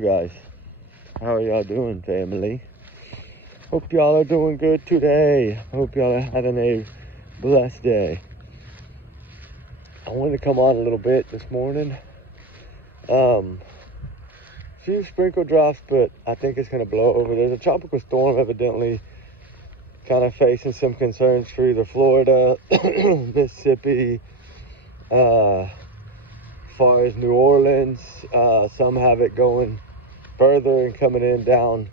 Guys, how are y'all doing, family? Hope y'all are doing good today. Hope y'all are having a blessed day. I wanted to come on a little bit this morning. Few sprinkle drops, but I think it's going to blow over. There's a tropical storm evidently kind of facing some concerns for either Florida, Mississippi, as far as New Orleans. Some have it going further and coming in down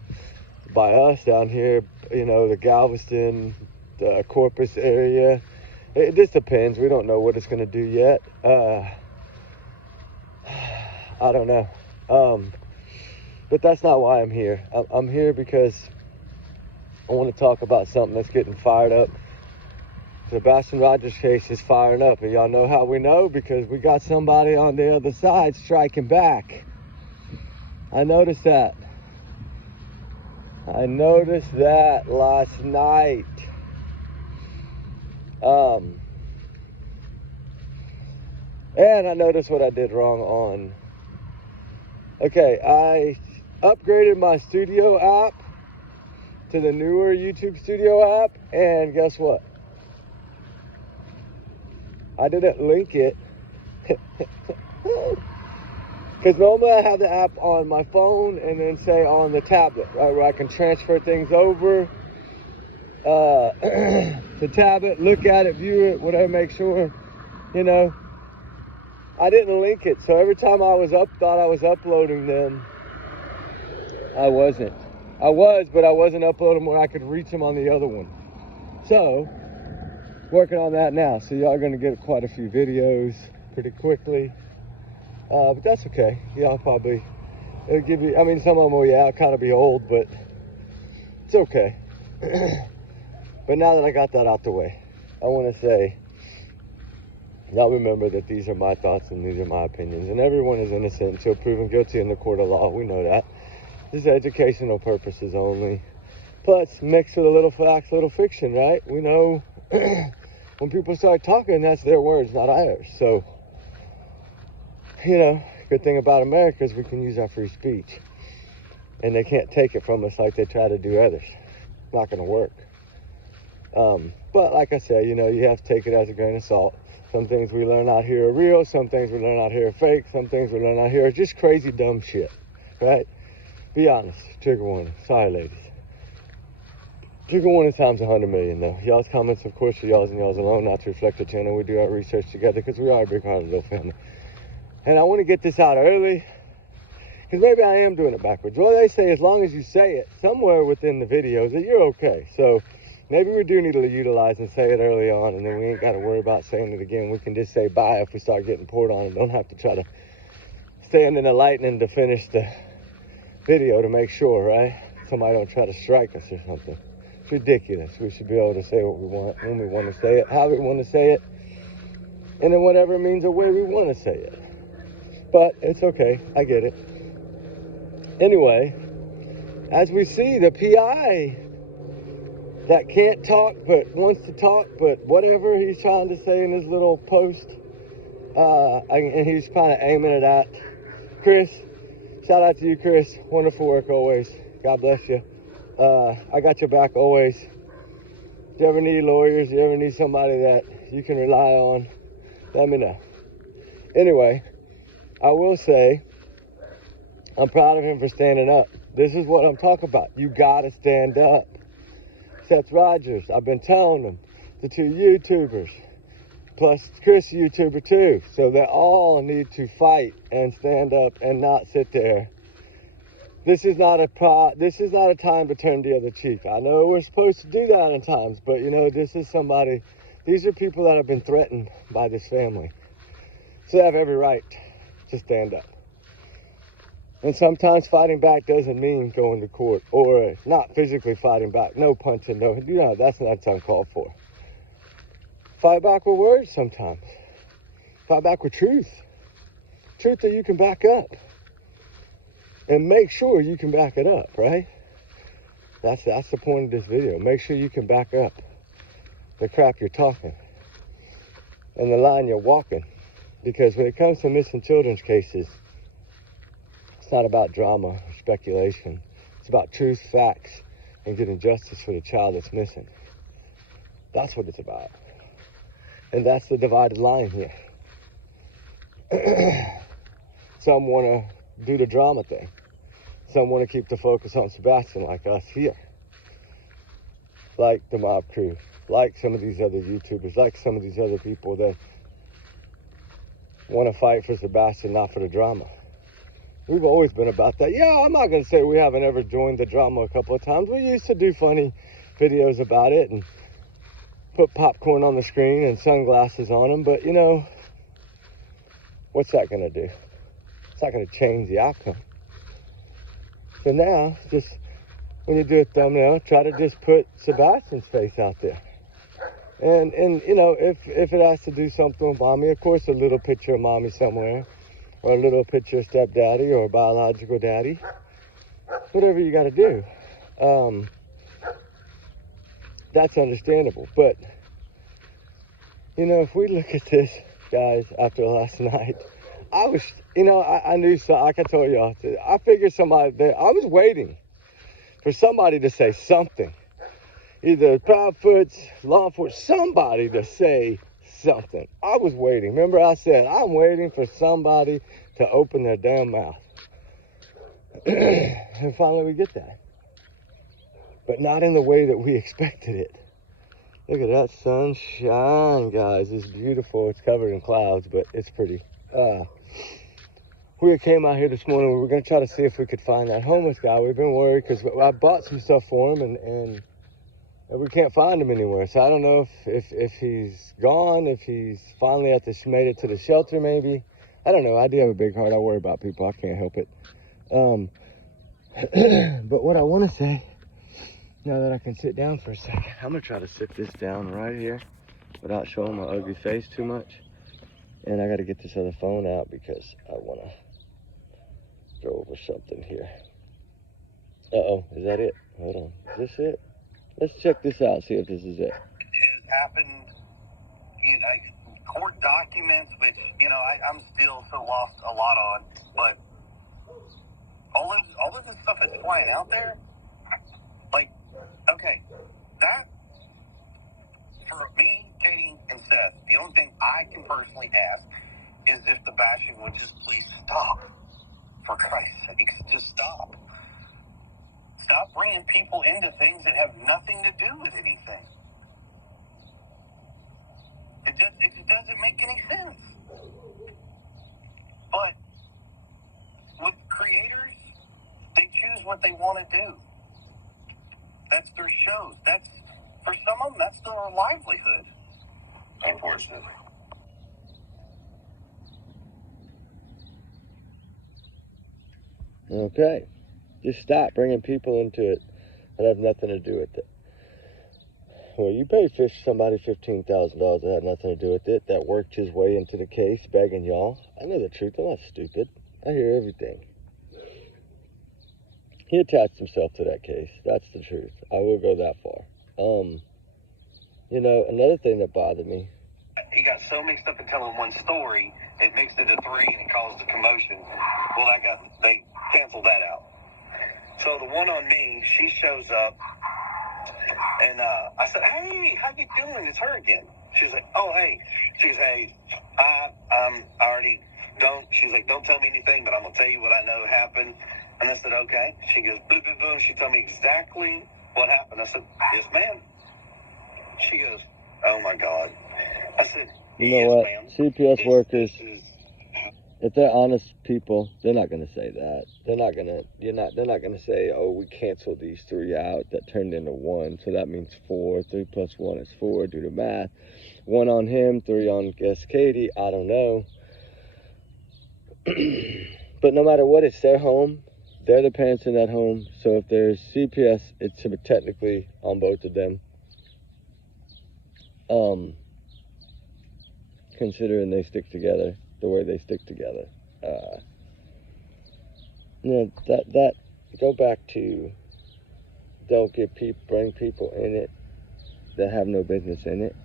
by us down here, the Galveston, the Corpus area. It just depends. We don't know what it's going to do yet. I don't know. But that's not why I'm here. I'm here because I want to talk about something that's getting fired up. Sebastian Rogers' case is firing up, and y'all know how we know, because we got somebody on the other side striking back. I noticed that last night. And I noticed what I did wrong on. Okay, I upgraded my studio app to the newer YouTube studio app, and guess what? I didn't link it. Because normally I have the app on my phone and then say on the tablet, right, where I can transfer things over to tablet, look at it, view it, whatever, make sure, I didn't link it. So every time I thought I was uploading them, I wasn't. I was, but I wasn't uploading where I could reach them on the other one. So, working on that now. So y'all are going to get quite a few videos pretty quickly. But that's okay. Y'all probably, it'll give you, some of them will, kind of be old, but it's okay. But now that I got that out the way, I want to say, y'all remember that these are my thoughts and these are my opinions, and everyone is innocent until proven guilty in the court of law. We know that. This is educational purposes only. Plus, mixed with a little facts, little fiction, right? We know when people start talking, that's their words, not ours. So, good thing about America is we can use our free speech. And they can't take it from us like they try to do others. It's not going to work. But like I said, you have to take it as a grain of salt. Some things we learn out here are real. Some things we learn out here are fake. Some things we learn out here are just crazy, dumb shit, right? Be honest. Trigger warning. Sorry, ladies. Trigger warning times 100 million, though. Y'all's comments, of course, are y'all's and y'all's alone, not to reflect the channel. We do our research together because we are a big hearted little family. And I want to get this out early because maybe I am doing it backwards. Well, they say as long as you say it somewhere within the videos that you're okay. So maybe we do need to utilize and say it early on, and then we ain't got to worry about saying it again. We can just say bye if we start getting poured on and don't have to try to stand in the lightning to finish the video to make sure, right? Somebody don't try to strike us or something. It's ridiculous. We should be able to say what we want, when we want to say it, how we want to say it, and then whatever means the way we want to say it. But it's okay. I get it. Anyway, as we see, the PI that can't talk but wants to talk, but whatever he's trying to say in his little post, and he's kind of aiming it at Chris. Shout out to you, Chris. Wonderful work always. God bless you. I got your back always. If you ever need lawyers, you ever need somebody that you can rely on, let me know. Anyway, I will say, I'm proud of him for standing up. This is what I'm talking about. You gotta stand up. Seth Rogers, I've been telling them, the two YouTubers, plus Chris YouTuber too. So they all need to fight and stand up and not sit there. This is not a time to turn the other cheek. I know we're supposed to do that at times, but these are people that have been threatened by this family. So they have every right to stand up. And sometimes fighting back doesn't mean going to court or not physically fighting back. No punching, that's not uncalled for. Fight back with words sometimes. Fight back with truth. Truth that you can back up. And make sure you can back it up, right? That's the point of this video. Make sure you can back up the crap you're talking and the line you're walking. Because when it comes to missing children's cases, It's not about drama or speculation. It's about truth, facts, and getting justice for the child that's missing. That's what it's about. And that's the divided line here. Some want to do the drama thing. Some want to keep the focus on Sebastian, like us here. Like the mob crew. Like some of these other YouTubers. Like some of these other people that want to fight for Sebastian, not for the drama. We've always been about that. Yeah, I'm not going to say we haven't ever joined the drama a couple of times. We used to do funny videos about it and put popcorn on the screen and sunglasses on them. But, you know, what's that going to do? It's not going to change the outcome. So now, just when you do a thumbnail, try to just put Sebastian's face out there. And you know, if it has to do something with mommy, of course, a little picture of mommy somewhere. Or a little picture of stepdaddy or biological daddy. Whatever you got to do. That's understandable. But, you know, if we look at this, guys, after last night, I was, you know, I knew, so like I told y'all, I figured somebody, I was waiting for somebody to say something. Either Proudfoot's, law enforcement, somebody to say something. I was waiting. Remember I said, I'm waiting for somebody to open their damn mouth. And finally we get that. But not in the way that we expected it. Look at that sunshine, guys. It's beautiful. It's covered in clouds, but it's pretty. We came out here this morning. We were going to try to see if we could find that homeless guy. We've been worried because I bought some stuff for him and we can't find him anywhere. So I don't know if he's gone, if he's finally made it to the shelter maybe. I don't know. I do have a big heart. I worry about people. I can't help it. But what I want to say, now that I can sit down for a second, I'm going to try to sit this down right here without showing my ugly face too much. And I got to get this other phone out because I want to go over something here. Uh-oh. Is that it? Hold on. Is this it? Let's check this out, see if this is it. It has happened, you know, court documents, which, you know, I'm still so lost a lot on, but all of this stuff that's flying out there, like, okay, that, for me, Katie, and Seth, the only thing I can personally ask is if the bashing would just please stop. For Christ's sakes, just stop. Stop bringing people into things that have nothing to do with anything. It doesn't make any sense. But with creators, they choose what they want to do. That's their shows. That's, for some of them, that's their livelihood. Unfortunately. Okay. Just stop bringing people into it that have nothing to do with it. Well, you paid somebody $15,000 that had nothing to do with it, that worked his way into the case begging y'all. I know the truth. I'm not stupid. I hear everything. He attached himself to that case. That's the truth. I will go that far. You know, another thing that bothered me. He got so mixed up in telling one story, it mixed into three and it caused a commotion. Well, they canceled that out. So the one on me, she shows up, and I said, "Hey, how you doing? It's her again." She's like, "Oh, hey." She's, "Hey, I already don't." She's like, "Don't tell me anything, but I'm gonna tell you what I know happened." And I said, "Okay." She goes, "Boom, boom, boom." She told me exactly what happened. I said, "Yes, ma'am." She goes, "Oh my God." I said, "You know yes, what? ma'am. CPS workers." If they're honest people, they're not going to say that. They're not going to say, "Oh, we canceled these 3 out that turned into 1. So that means 4. 3 plus 1 is 4. Do the math. 1 on him, 3 on guest Katie. I don't know." But no matter what, it's their home. They're the parents in that home. So if there's CPS, it's technically on both of them. Considering they stick together the way they stick together. You know, that go back to don't bring people in it that have no business in it.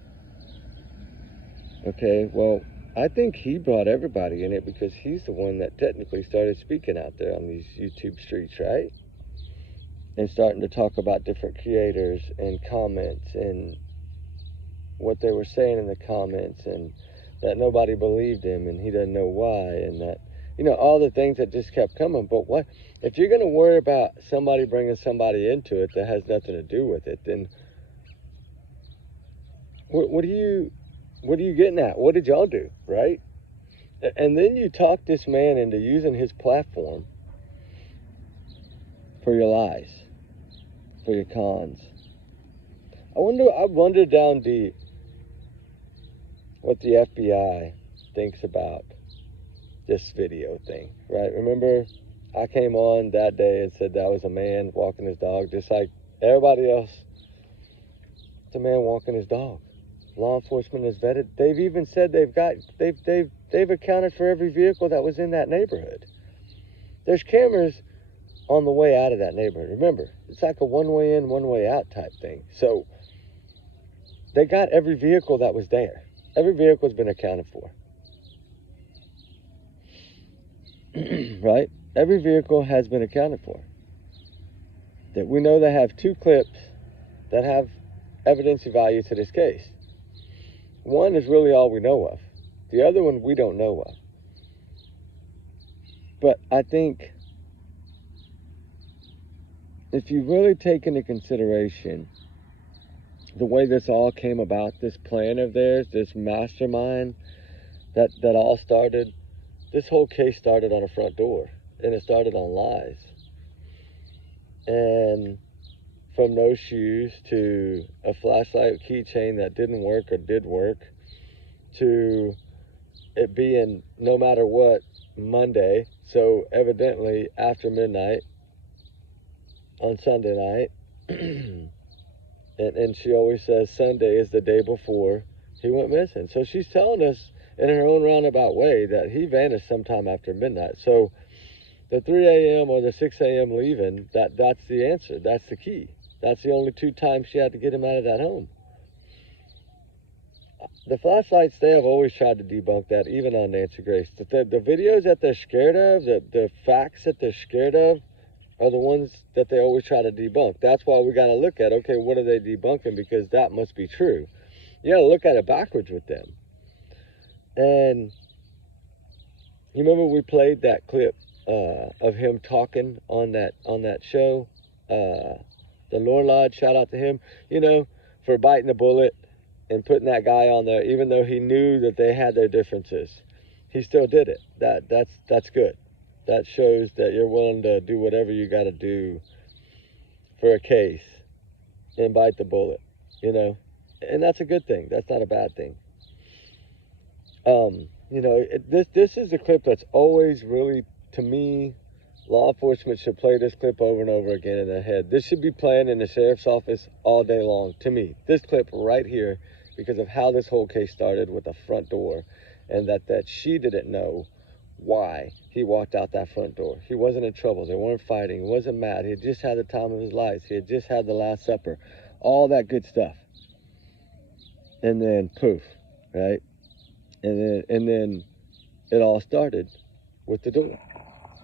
Okay, well, I think he brought everybody in it because he's the one that technically started speaking out there on these YouTube streets, right? And starting to talk about different creators and comments and what they were saying in the comments, and that nobody believed him and he doesn't know why, and that, you know, all the things that just kept coming. But what if you're going to worry about somebody bringing somebody into it that has nothing to do with it, then what are you getting at? What did y'all do, right? And then you talk this man into using his platform for your lies, for your cons. I wonder down deep what the FBI thinks about this video thing, right? Remember, I came on that day and said that was a man walking his dog, just like everybody else. It's a man walking his dog. Law enforcement has vetted. They've even said they've accounted for every vehicle that was in that neighborhood. There's cameras on the way out of that neighborhood. Remember, it's like a one-way in, one-way out type thing. So they got every vehicle that was there. Every vehicle's been accounted for. Right? Every vehicle has been accounted for. That we know they have 2 clips that have evidence of value to this case. One is really all we know of. The other one we don't know of. But I think if you really take into consideration the way this all came about, this plan of theirs, this mastermind that all started, this whole case started on a front door, and it started on lies. And from no shoes to a flashlight keychain that didn't work or did work, to it being no matter what Monday, so evidently after midnight on Sunday night. And she always says Sunday is the day before he went missing. So she's telling us in her own roundabout way that he vanished sometime after midnight. So the 3 a.m. or the 6 a.m. leaving, that's the answer. That's the key. That's the only 2 times she had to get him out of that home. The flashlights, they have always tried to debunk that, even on Nancy Grace. The videos that they're scared of, the facts that they're scared of, are the ones that they always try to debunk. That's why we got to look at, okay, what are they debunking? Because that must be true. You got to look at it backwards with them. And you remember we played that clip of him talking on that show? The Lore Lodge, shout out to him, you know, for biting the bullet and putting that guy on there, even though he knew that they had their differences. He still did it. That's good. That shows that you're willing to do whatever you got to do for a case and bite the bullet, you know? And that's a good thing. That's not a bad thing. You know, this is a clip that's always really, to me, law enforcement should play this clip over and over again in their head. This should be playing in the sheriff's office all day long, to me. This clip right here, because of how this whole case started with the front door, and that she didn't know why he walked out that front door. He wasn't in trouble. They weren't fighting. He wasn't mad. He had just had the time of his life. He had just had the Last Supper. All that good stuff. And then poof, right? And then it all started with the door.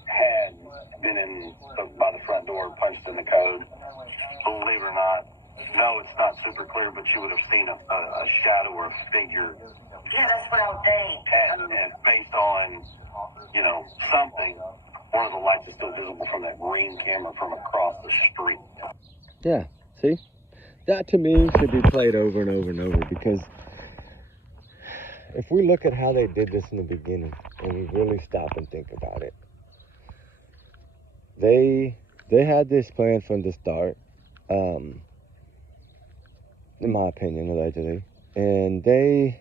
Had been in by the front door, punched in the code. Believe it or not, no, it's not super clear, but you would have seen a shadow or a figure. Yeah, that's what I would think. And based on, you know, something, one of the lights is still visible from that green camera from across the street. Yeah, see? That to me should be played over and over and over, because if we look at how they did this in the beginning and we really stop and think about it, they had this plan from the start, in my opinion, allegedly, and they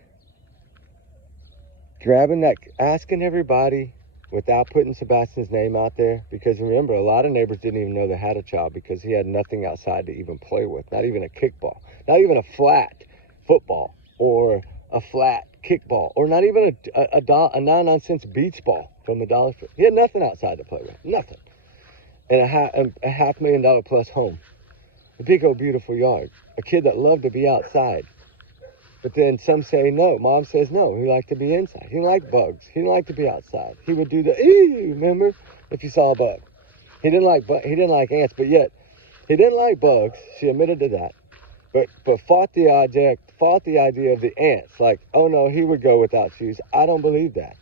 asking everybody without putting Sebastian's name out there, because remember, a lot of neighbors didn't even know they had a child because he had nothing outside to even play with, not even a kickball, not even a flat football or a flat kickball, or not even a 99-cent beach ball from the dollar store. He had nothing outside to play with, nothing. And a $500,000+ home, a big old beautiful yard, a kid that loved to be outside. But then some say no. Mom says no. He liked to be inside. He didn't like bugs. He didn't like to be outside. He would do the ew, remember? If you saw a bug. He didn't like ants, but yet he didn't like bugs. She admitted to that. But fought the idea of the ants. Like, oh no, he would go without shoes. I don't believe that.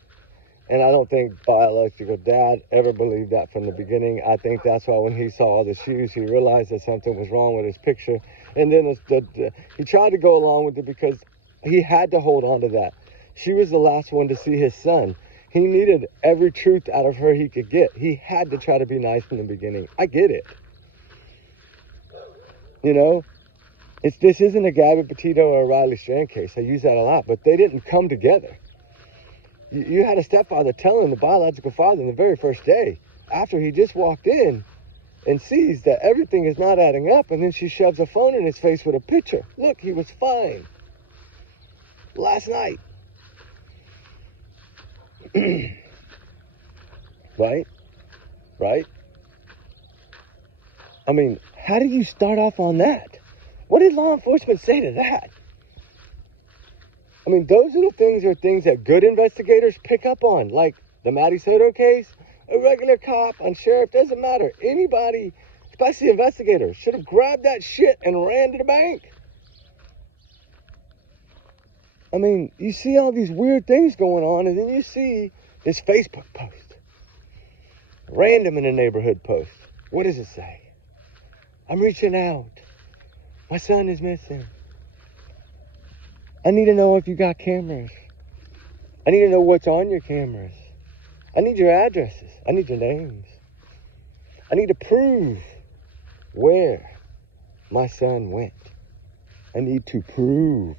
And I don't think biological dad ever believed that from the beginning. I think that's why when he saw all the shoes, he realized that something was wrong with his picture. And then he tried to go along with it because he had to hold on to that. She was the last one to see his son. He needed every truth out of her he could get. He had to try to be nice from the beginning. I get it. You know, this isn't a Gabby Petito or a Riley Strand case. I use that a lot, but they didn't come together. You had a stepfather telling the biological father the very first day after he just walked in and sees that everything is not adding up, and then she shoves a phone in his face with a picture. Look, he was fine last night. Right? I mean, how do you start off on that? What did law enforcement say to that? I mean, those little things are things that good investigators pick up on, like the Matty Soto case. A regular cop, a sheriff, doesn't matter. Anybody, especially investigators, should have grabbed that shit and ran to the bank. I mean, you see all these weird things going on, and then you see this Facebook post. Random in a neighborhood post. What does it say? I'm reaching out. My son is missing. I need to know if you got cameras. I need to know what's on your cameras. I need your addresses. I need your names. I need to prove where my son went. I need to prove.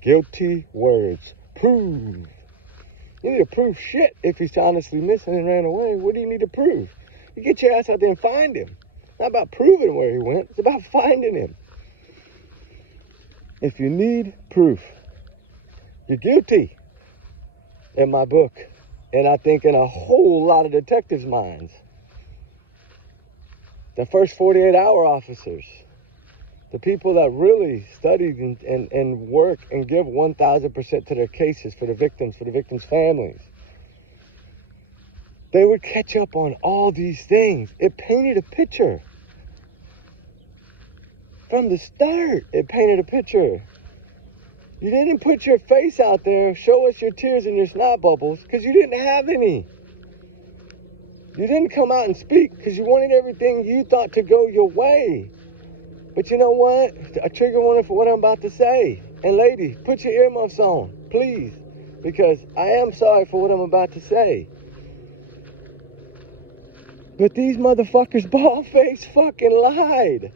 Guilty words. Prove. You need to prove shit if he's honestly missing and ran away. What do you need to prove? You get your ass out there and find him. It's not about proving where he went. It's about finding him. If you need proof, you're guilty in my book. And I think in a whole lot of detectives' minds. The first 48-hour officers, the people that really studied and work and give 1,000% to their cases for the victims' families, they would catch up on all these things. It painted a picture. From the start, it painted a picture. You didn't put your face out there, show us your tears and your snot bubbles, because you didn't have any. You didn't come out and speak because you wanted everything you thought to go your way. But you know what? A trigger warning for what I'm about to say. And ladies, put your earmuffs on, please, because I am sorry for what I'm about to say. But these motherfuckers bald-faced fucking lied.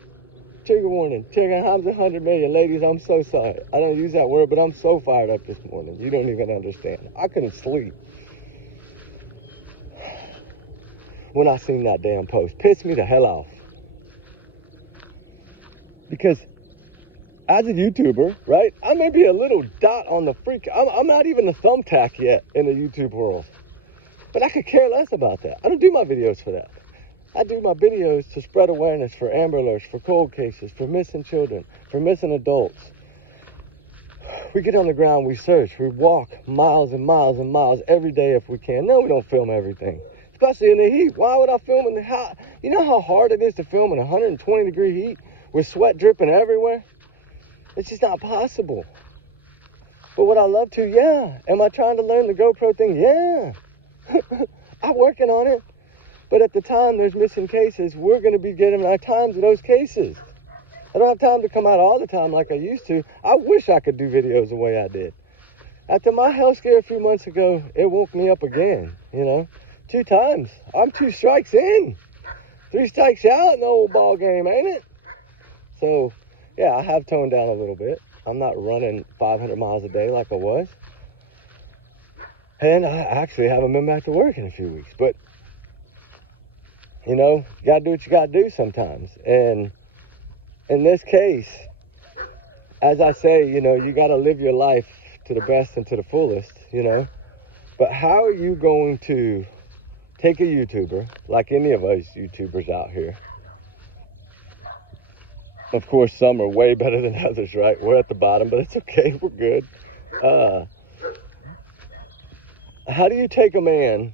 Trigger warning. Trigger Hamza 100 million. Ladies, I'm so sorry. I don't use that word, but I'm so fired up this morning. You don't even understand. I couldn't sleep when I seen that damn post. Pissed me the hell off. Because as a YouTuber, right, I may be a little dot on the freak. I'm not even a thumbtack yet in the YouTube world. But I could care less about that. I don't do my videos for that. I do my videos to spread awareness for Amber Alerts, for cold cases, for missing children, for missing adults. We get on the ground, we search, we walk miles and miles and miles every day if we can. No, we don't film everything, especially in the heat. Why would I film in the hot? You know how hard it is to film in 120-degree heat with sweat dripping everywhere? It's just not possible. But would I love to? Yeah. Am I trying to learn the GoPro thing? Yeah. I'm working on it. But at the time there's missing cases, we're going to be getting our times of those cases. I don't have time to come out all the time like I used to. I wish I could do videos the way I did. After my health scare a few months ago, it woke me up again, you know. 2 times. I'm 2 strikes in. 3 strikes out in the old ball game, ain't it? So, yeah, I have toned down a little bit. I'm not running 500 miles a day like I was. And I actually haven't been back to work in a few weeks. But you know, you got to do what you got to do sometimes. And in this case, as I say, you know, you got to live your life to the best and to the fullest, you know. But how are you going to take a YouTuber, like any of us YouTubers out here, Of course, some are way better than others, right? We're at the bottom, but it's okay. We're good. How do you take a man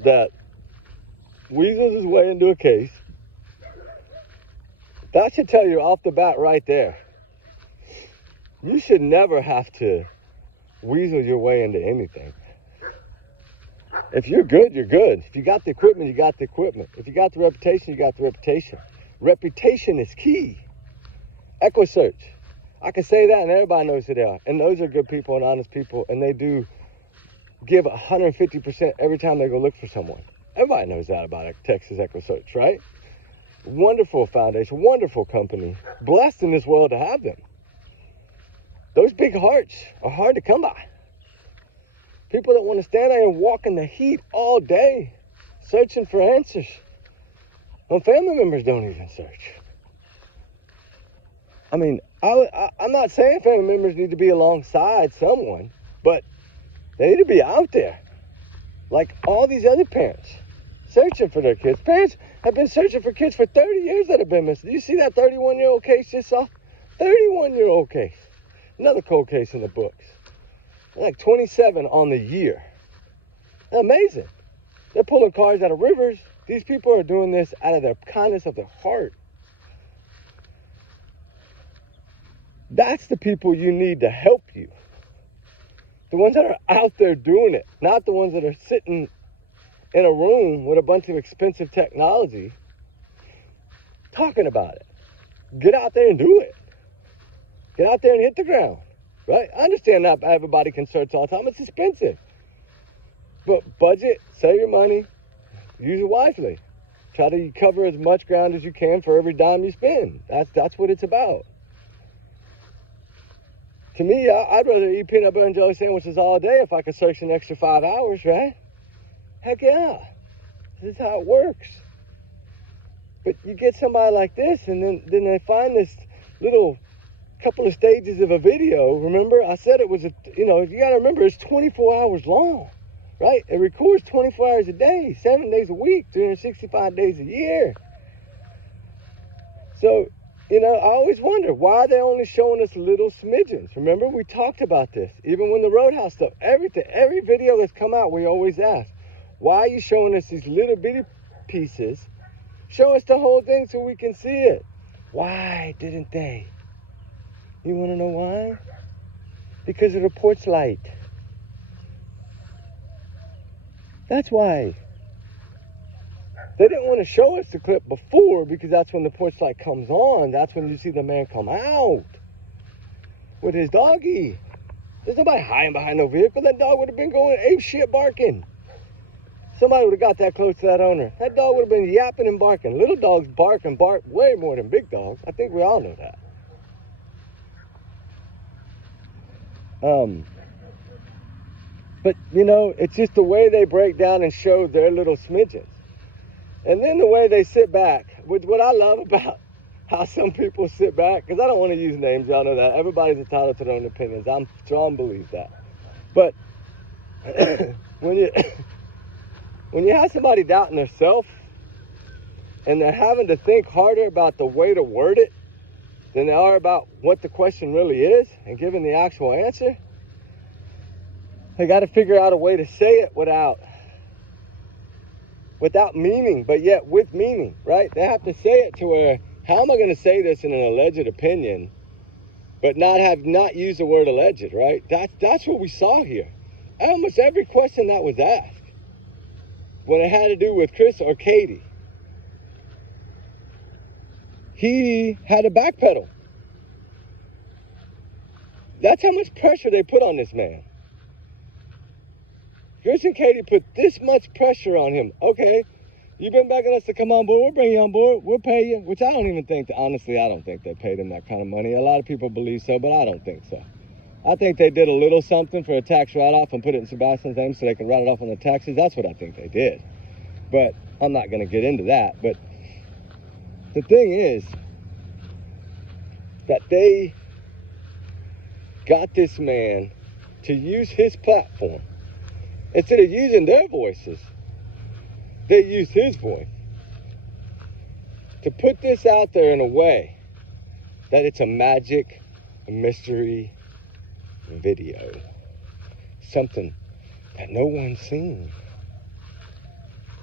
that weasels his way into a case? That should tell you off the bat right there. You should never have to weasel your way into anything. If you're good, you're good. If you got the equipment, you got the equipment. If you got the reputation, you got the reputation. Reputation is key. EchoSearch. I can say that and everybody knows who they are. And those are good people and honest people. And they do give 150% every time they go look for someone. Everybody knows that about Texas EchoSearch, right? Wonderful foundation, wonderful company. Blessed in this world to have them. Those big hearts are hard to come by. People that want to stand there and walk in the heat all day, searching for answers. When family members don't even search. I mean, I'm not saying family members need to be alongside someone, but they need to be out there. Like all these other parents, searching for their kids. Parents have been searching for kids for 30 years that have been missing. You see that 31-year-old case just saw? 31-year-old case. Another cold case in the books. Like 27 on the year. Amazing. They're pulling cars out of rivers. These people are doing this out of their kindness of their heart. That's the people you need to help you. The ones that are out there doing it, not the ones that are sitting in a room with a bunch of expensive technology talking about it. Get out there and do it. Get out there and hit the ground, right? I understand not everybody can search all the time. It's expensive. But budget, save your money, use it wisely. Try to cover as much ground as you can for every dime you spend. That's what it's about. To me, I'd rather eat peanut butter and jelly sandwiches all day if I could search an extra 5 hours, right? Heck yeah. This is how it works. But you get somebody like this, and then they find this little couple of stages of a video. Remember, I said it was you got to remember, it's 24 hours long, right? It records 24 hours a day, 7 days a week, 365 days a year. So, I always wonder, why are they only showing us little smidgens? Remember, we talked about this. Even when the Roadhouse stuff, every video that's come out, we always ask, why are you showing us these little bitty pieces? Show us the whole thing so we can see it. Why didn't they? You want to know why? Because of the porch light. That's why. They didn't want to show us the clip before because that's when the porch light comes on. That's when you see the man come out with his doggy. There's nobody hiding behind no vehicle. That dog would have been going ape shit barking. Somebody would have got that close to that owner. That dog would have been yapping and barking. Little dogs bark and bark way more than big dogs. I think we all know that. But, it's just the way they break down and show their little smidgens. And then the way they sit back, which what I love about how some people sit back, because I don't want to use names, y'all know that. Everybody's entitled to their own opinions. I'm strong believe that. But when you have somebody doubting themselves and they're having to think harder about the way to word it than they are about what the question really is and giving the actual answer, they got to figure out a way to say it without meaning, but yet with meaning, right? They have to say it to where, how am I going to say this in an alleged opinion, but not use the word alleged, right? That's what we saw here. Almost every question that was asked, when it had to do with Chris or Katie, he had to backpedal. That's how much pressure they put on this man. Chris and Katie put this much pressure on him. Okay, you've been begging us to come on board. We'll bring you on board. We'll pay you. Which I don't even think, honestly, I don't think they paid him that kind of money. A lot of people believe so, but I don't think so. I think they did a little something for a tax write-off and put it in Sebastian's name so they can write it off on the taxes. That's what I think they did. But I'm not going to get into that. But the thing is that they got this man to use his platform. Instead of using their voices, they used his voice to put this out there in a way that it's a magic mystery video. Something that no one's seen.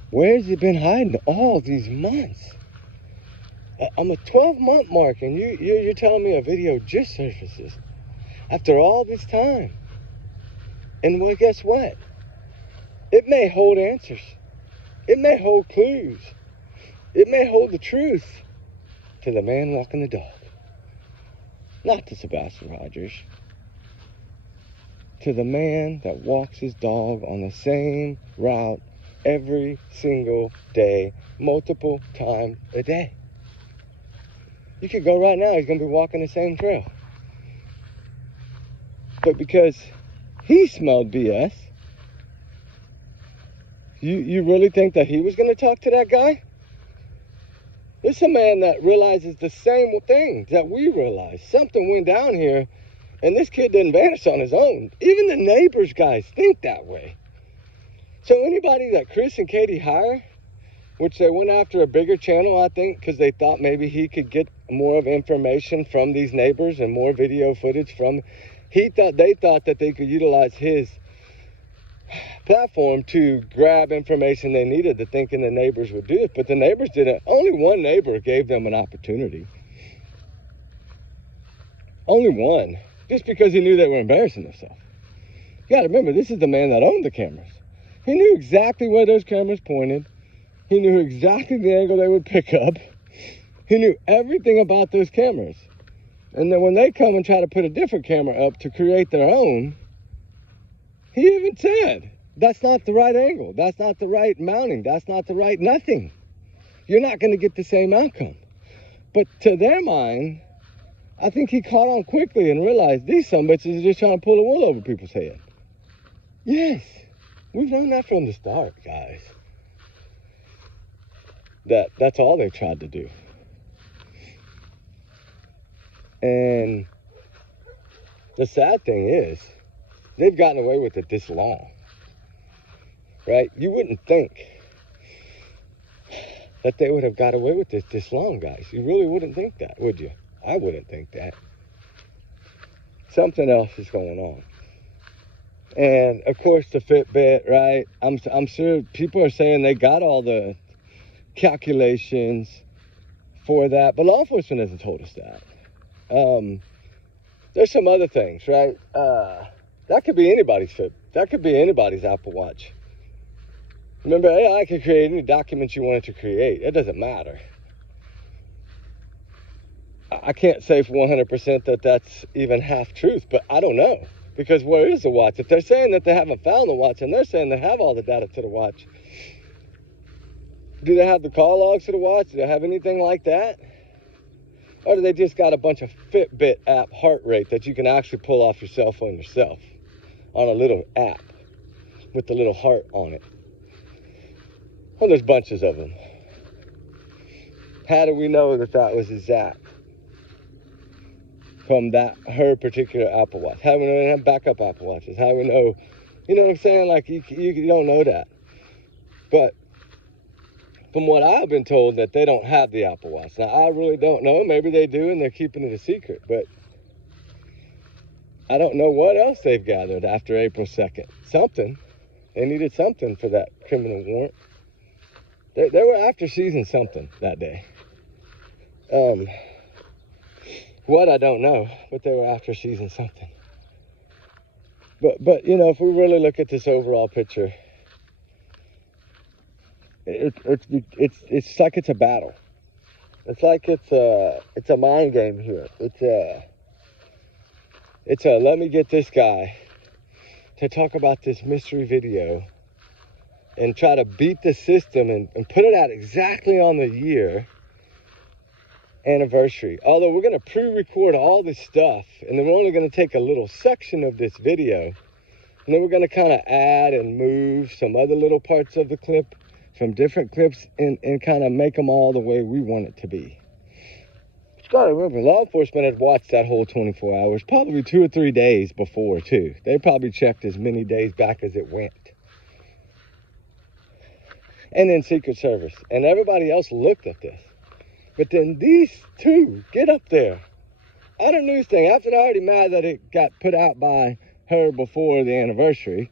Where's it been hiding all these months? I'm a 12-month mark, and you're telling me a video just surfaces after all this time. And well, guess what? It may hold answers. It may hold clues. It may hold the truth to the man walking the dog. Not to Sebastian Rogers. To the man that walks his dog on the same route every single day, multiple times a day. You could go right now, he's going to be walking the same trail. But because he smelled BS, you really think that he was going to talk to that guy? This is a man that realizes the same thing that we realize. Something went down here, and this kid didn't vanish on his own. Even the neighbors guys think that way. So anybody that Chris and Katie hire, which they went after a bigger channel, I think, because they thought maybe he could get more of information from these neighbors and more video footage from, they thought that they could utilize his platform to grab information they needed to thinking the neighbors would do it. But the neighbors didn't. Only one neighbor gave them an opportunity. Only one. Just because he knew they were embarrassing themselves. You got to remember, this is the man that owned the cameras. He knew exactly where those cameras pointed. He knew exactly the angle they would pick up. He knew everything about those cameras. And then when they come and try to put a different camera up to create their own, he even said, that's not the right angle. That's not the right mounting. That's not the right nothing. You're not going to get the same outcome. But to their mind, I think he caught on quickly and realized these sumbitches are just trying to pull the wool over people's head. Yes, we've known that from the start, guys. That's all they tried to do. And the sad thing is, they've gotten away with it this long, right? You wouldn't think that they would have got away with this long, guys. You really wouldn't think that, would you? I wouldn't think that. Something else is going on. And of course the Fitbit, right? I'm sure people are saying they got all the calculations for that, but law enforcement hasn't told us that. There's some other things, right? That could be anybody's Fitbit. That could be anybody's Apple Watch. Remember, AI can create any document you want it to create. It doesn't matter. I can't say for 100% that that's even half truth, but I don't know. Because where is the watch? If they're saying that they haven't found the watch and they're saying they have all the data to the watch, do they have the call logs to the watch? Do they have anything like that? Or do they just got a bunch of Fitbit app heart rate that you can actually pull off your cell phone yourself on a little app with the little heart on it? Well, there's bunches of them. How do we know that that was exact from her particular Apple Watch? How do we know they have backup Apple Watches? How do we know? You know what I'm saying? Like, you don't know that. But from what I've been told, that they don't have the Apple Watch. Now, I really don't know. Maybe they do, and they're keeping it a secret. But I don't know what else they've gathered after April 2nd. Something. They needed something for that criminal warrant. They were after seizing something that day. What, I don't know. But they were after seizing something. But you know, if we really look at this overall picture, it's like it's a battle. It's like it's a mind game here. It's a let me get this guy to talk about this mystery video and try to beat the system and put it out exactly on the year anniversary. Although we're going to pre-record all this stuff, and then we're only going to take a little section of this video, and then we're going to kind of add and move some other little parts of the clip from different clips and kind of make them all the way we want it to be. You got to remember, law enforcement had watched that whole 24 hours, probably 2 or 3 days before too. They probably checked as many days back as it went. And then Secret Service and everybody else looked at this. But then these two get up there on a news thing, after they're already mad that it got put out by her before the anniversary,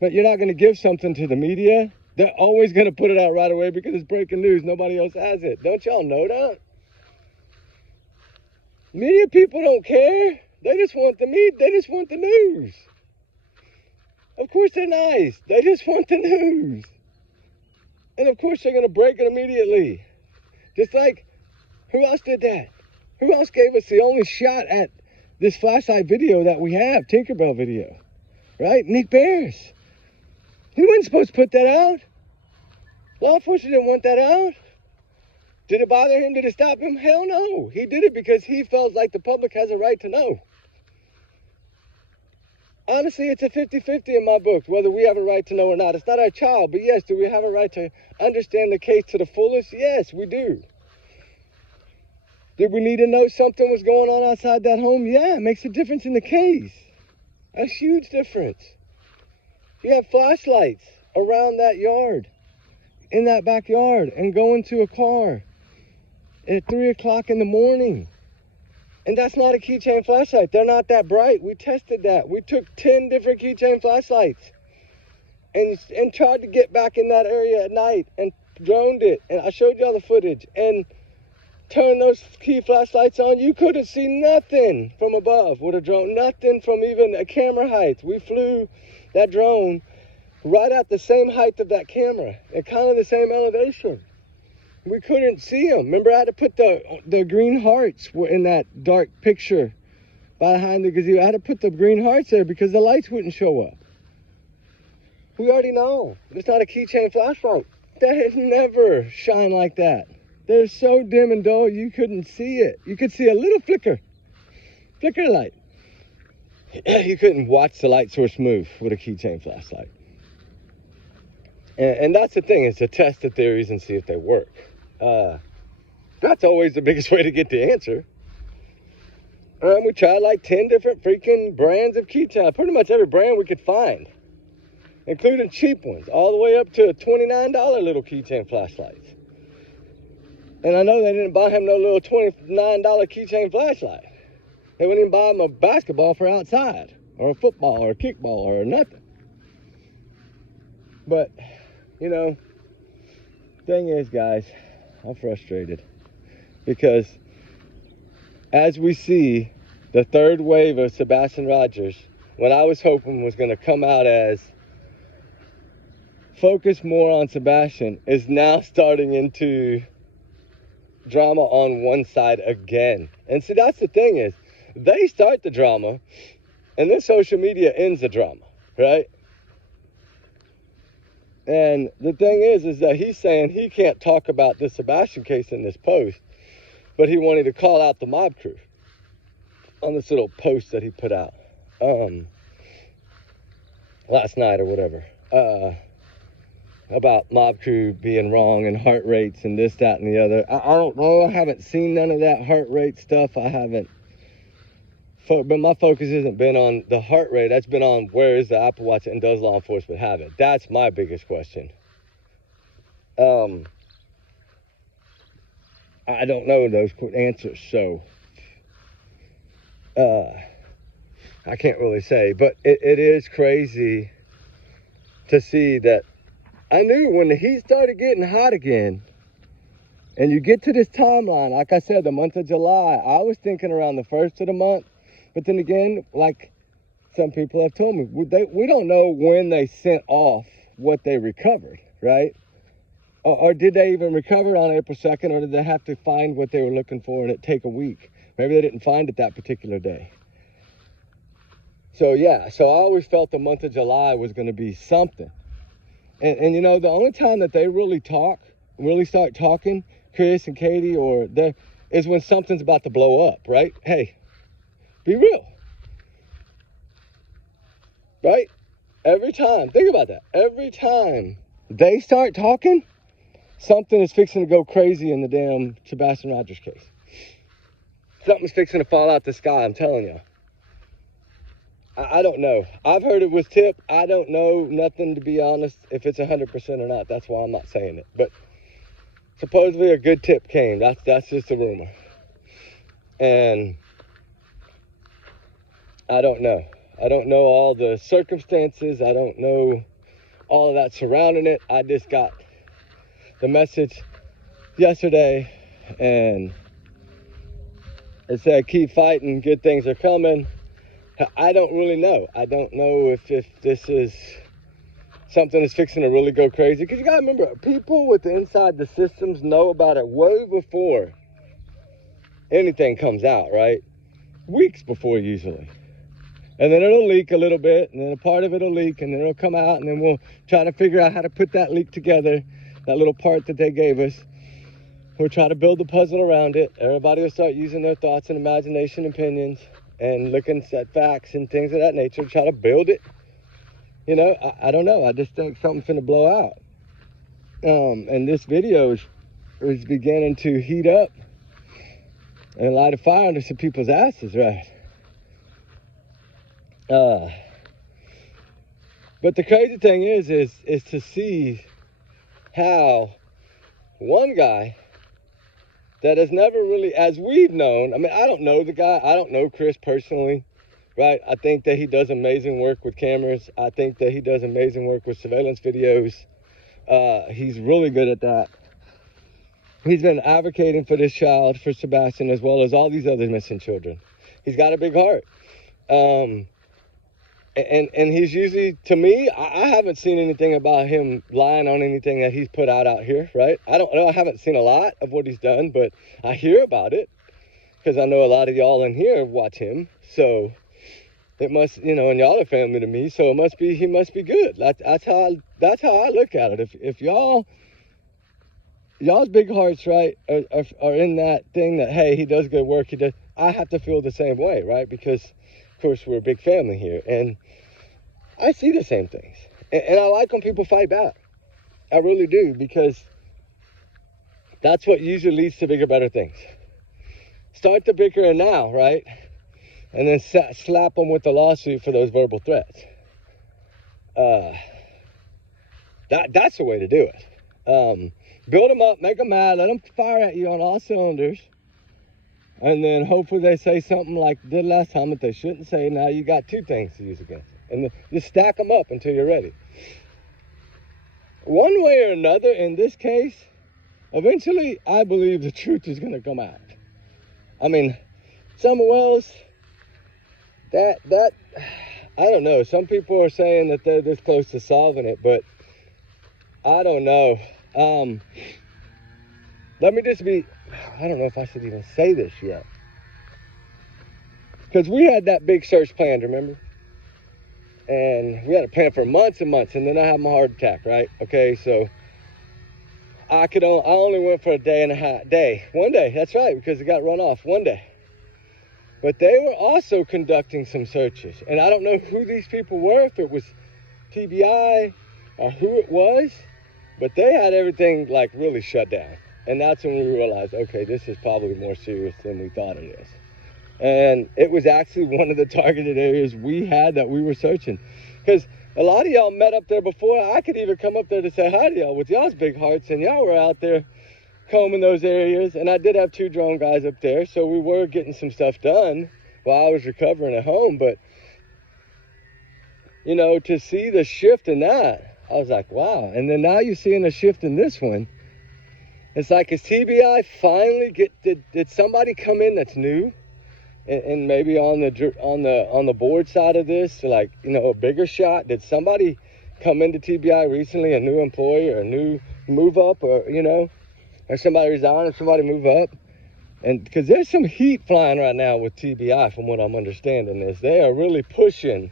but you're not going to give something to the media. They're always going to put it out right away because it's breaking news. Nobody else has it. Don't y'all know that? Media people don't care. They just want the media. They just want the news. Of course they're nice. They just want the news. And of course they're going to break it immediately. Just like, who else did that? Who else gave us the only shot at this flashlight video that we have, Tinkerbell video, right? Nick Bears. He wasn't supposed to put that out. Law enforcement didn't want that out. Did it bother him? Did it stop him? Hell no. He did it because he felt like the public has a right to know. Honestly, it's a 50-50 in my book, whether we have a right to know or not. It's not our child, but yes, do we have a right to understand the case to the fullest? Yes, we do. Did we need to know something was going on outside that home? Yeah, it makes a difference in the case. A huge difference. You have flashlights around that yard, in that backyard, and going to a car at 3 o'clock in the morning. And that's not a keychain flashlight. They're not that bright. We tested that. We took 10 different keychain flashlights and tried to get back in that area at night and droned it. And I showed y'all the footage. And turn those key flashlights on, you couldn't see nothing from above with a drone, nothing from even a camera height. We flew that drone right at the same height of that camera and kind of the same elevation. We couldn't see them. Remember, I had to put the green hearts in that dark picture behind the gazebo. I had to put the green hearts there because the lights wouldn't show up. We already know. It's not a keychain flashlight. They never shine like that. They're so dim and dull, you couldn't see it. You could see a little flicker light. You couldn't watch the light source move with a keychain flashlight. And that's the thing, is to test the theories and see if they work. That's always the biggest way to get the answer. We tried like 10 different freaking brands of keychain, pretty much every brand we could find, including cheap ones, all the way up to $29 little keychain flashlights. And I know they didn't buy him no little $29 keychain flashlight. They wouldn't even buy him a basketball for outside, or a football, or a kickball, or nothing. But, you know, thing is, guys, I'm frustrated. Because as we see the third wave of Sebastian Rogers, what I was hoping was going to come out as focus more on Sebastian, is now starting into drama on one side again. And see, that's the thing, is they start the drama and then social media ends the drama, right? And the thing is that he's saying he can't talk about the Sebastian case in this post, but he wanted to call out the mob crew on this little post that he put out last night or whatever, about mob crew being wrong and heart rates and this, that, and the other. I don't know. I haven't seen none of that heart rate stuff. I haven't. But my focus hasn't been on the heart rate. That's been on where is the Apple Watch and does law enforcement have it? That's my biggest question. I don't know those answers, so I can't really say. But it is crazy to see that. I knew when the heat started getting hot again, and you get to this timeline, like I said, the month of July, I was thinking around the first of the month. But then again, like some people have told me, we don't know when they sent off what they recovered, right? Or did they even recover on April 2nd, or did they have to find what they were looking for and it take a week? Maybe they didn't find it that particular day. So yeah, so I always felt the month of July was going to be something. And you know, the only time that they really start talking, Chris and Katie, is when something's about to blow up, right? Hey, be real. Right? Every time, think about that. Every time they start talking, something is fixing to go crazy in the damn Sebastian Rogers case. Something's fixing to fall out the sky, I'm telling you. I don't know. I've heard it was tip. I don't know nothing, to be honest, if it's 100% or not. That's why I'm not saying it. But supposedly a good tip came. That's just a rumor. And I don't know. I don't know all the circumstances. I don't know all of that surrounding it. I just got the message yesterday, and it said, keep fighting, good things are coming. I don't really know. I don't know if this is something that's fixing to really go crazy. Because you got to remember, people with inside the systems know about it way before anything comes out, right? Weeks before, usually. And then it'll leak a little bit, and then a part of it'll leak, and then it'll come out, and then we'll try to figure out how to put that leak together, that little part that they gave us. We'll try to build the puzzle around it. Everybody will start using their thoughts and imagination and opinions and looking at facts and things of that nature, try to build it. You know, I don't know. I just think something's gonna blow out. And this video is beginning to heat up and light a fire under some people's asses, right? But the crazy thing is to see how one guy that has never really, as we've known, I mean, I don't know the guy, I don't know Chris personally, right? I think that he does amazing work with cameras. I think that he does amazing work with surveillance videos. He's really good at that. He's been advocating for this child, for Sebastian, as well as all these other missing children. He's got a big heart. And he's usually, to me, I haven't seen anything about him lying on anything that he's put out here, right? I don't know. I haven't seen a lot of what he's done, but I hear about it because I know a lot of y'all in here watch him. So it must, you know, and y'all are family to me. So he must be good. That's how I look at it. If y'all's big hearts, right, are in that thing that, hey, he does good work. I have to feel the same way, right? Because of course we're a big family here, and I see the same things, and I like when people fight back. I really do, because that's what usually leads to bigger, better things. Start the bickering now, right? And then slap them with the lawsuit for those verbal threats. That's the way to do it. Build them up, make them mad, let them fire at you on all cylinders, and then hopefully they say something like they did last time that they shouldn't say. Now you got two things to use against them. And just stack them up until you're ready. One way or another, in this case, eventually, I believe the truth is going to come out. I mean, Summer Wells, that, I don't know. Some people are saying that they're this close to solving it, but I don't know. Let me just be, I don't know if I should even say this yet. Because we had that big search planned, remember? And we had a plan for months and months, and then I had my heart attack, right? Okay, so I only went for a day and a half. One day, that's right, because it got run off one day. But they were also conducting some searches, and I don't know who these people were, if it was TBI or who it was, but they had everything like really shut down. And that's when we realized, okay, this is probably more serious than we thought it is. And it was actually one of the targeted areas we had that we were searching. Because a lot of y'all met up there before. I could even come up there to say hi to y'all with y'all's big hearts, and y'all were out there combing those areas. And I did have 2 drone guys up there, so we were getting some stuff done while I was recovering at home. But, you know, to see the shift in that, I was like, wow. And then now you're seeing a shift in this one. It's like, is TBI finally did somebody come in that's new? And maybe on the board side of this, like, you know, a bigger shot. Did somebody come into TBI recently, a new employee or a new move up, or, you know, or somebody resign or somebody move up? And because there's some heat flying right now with TBI, from what I'm understanding, is they are really pushing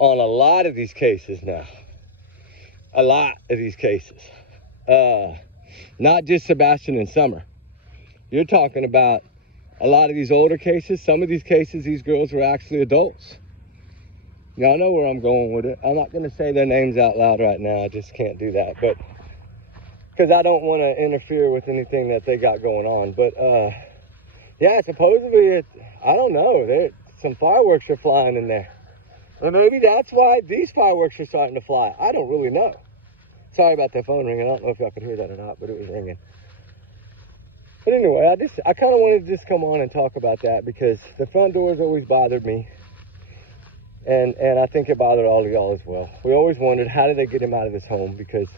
on a lot of these cases now. A lot of these cases. Not just Sebastian and Summer. You're talking about a lot of these older cases. Some of these cases, these girls were actually adults. Y'all know where I'm going with it. I'm not going to say their names out loud right now. I just can't do that. But because I don't want to interfere with anything that they got going on. But yeah, supposedly I don't know. Some fireworks are flying in there. And maybe that's why these fireworks are starting to fly. I don't really know. Sorry about that phone ringing. I don't know if y'all could hear that or not, but it was ringing. But anyway, I kind of wanted to just come on and talk about that, because the front doors always bothered me. And I think it bothered all of y'all as well. We always wondered, how did they get him out of his home? Because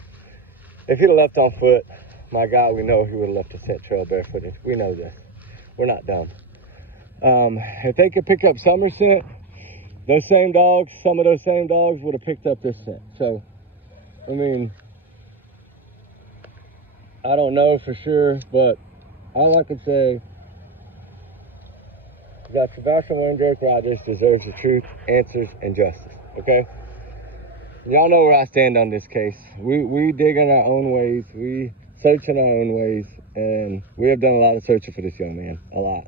if he'd have left on foot, my God, we know he would have left a scent trail barefooted. We know this. We're not dumb. If they could pick up summer scent, those same dogs, some of those same dogs would have picked up this scent. So, I mean, I don't know for sure, but all I can say is that Sebastian Wayne Drake Rogers deserves the truth, answers, and justice, okay? Y'all know where I stand on this case. We dig in our own ways, we search in our own ways, and we have done a lot of searching for this young man, a lot.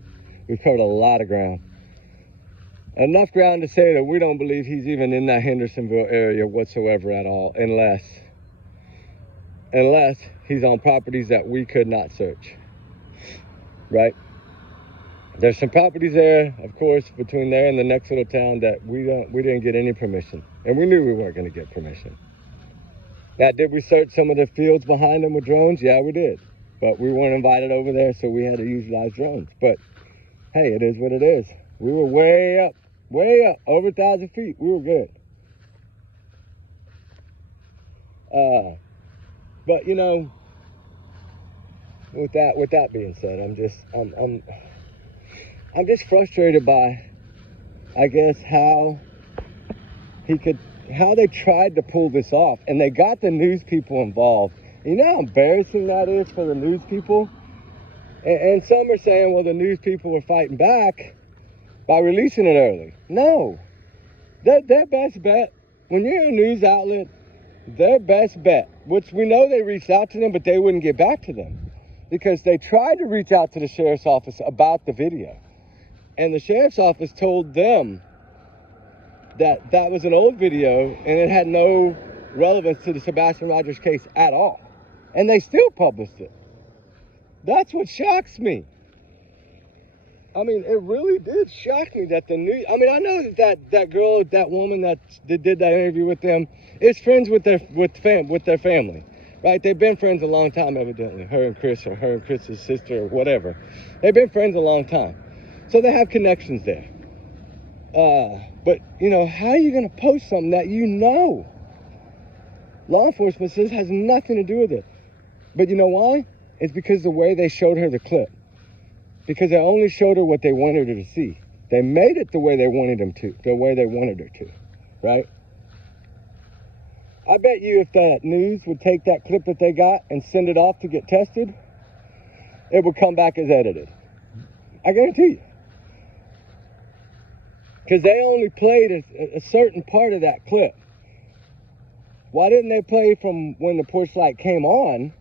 We've covered a lot of ground. Enough ground to say that we don't believe he's even in that Hendersonville area whatsoever at all, unless he's on properties that we could not search, right? There's some properties there, of course, between there and the next little town that we didn't get any permission, and we knew we weren't going to get permission. Now, did we search some of the fields behind them with drones? Yeah, we did, but we weren't invited over there, so we had to utilize drones. But hey, it is what it is. We were way up, over 1,000 feet. We were good. But you know, with that being said, I'm just frustrated by, I guess, how they tried to pull this off, and they got the news people involved. You know how embarrassing that is for the news people? And some are saying, well, the news people were fighting back by releasing it early. No. Their best bet, when you're a news outlet, their best bet, which we know they reached out to them, but they wouldn't get back to them, because they tried to reach out to the sheriff's office about the video. And the sheriff's office told them that that was an old video and it had no relevance to the Sebastian Rogers case at all. And they still published it. That's what shocks me. I mean, it really did shock me that the news, I mean, I know that girl, that woman that did that interview with them is friends with their family, right? They've been friends a long time, evidently. Her and Chris, or her and Chris's sister, or whatever. They've been friends a long time. So they have connections there. But, you know, how are you going to post something that you know law enforcement says has nothing to do with it? But you know why? It's because the way they showed her the clip. Because they only showed her what they wanted her to see. They made it the way they wanted her to, right? I bet you if that news would take that clip that they got and send it off to get tested, it would come back as edited. I guarantee you. Because they only played a certain part of that clip. Why didn't they play from when the porch light came on,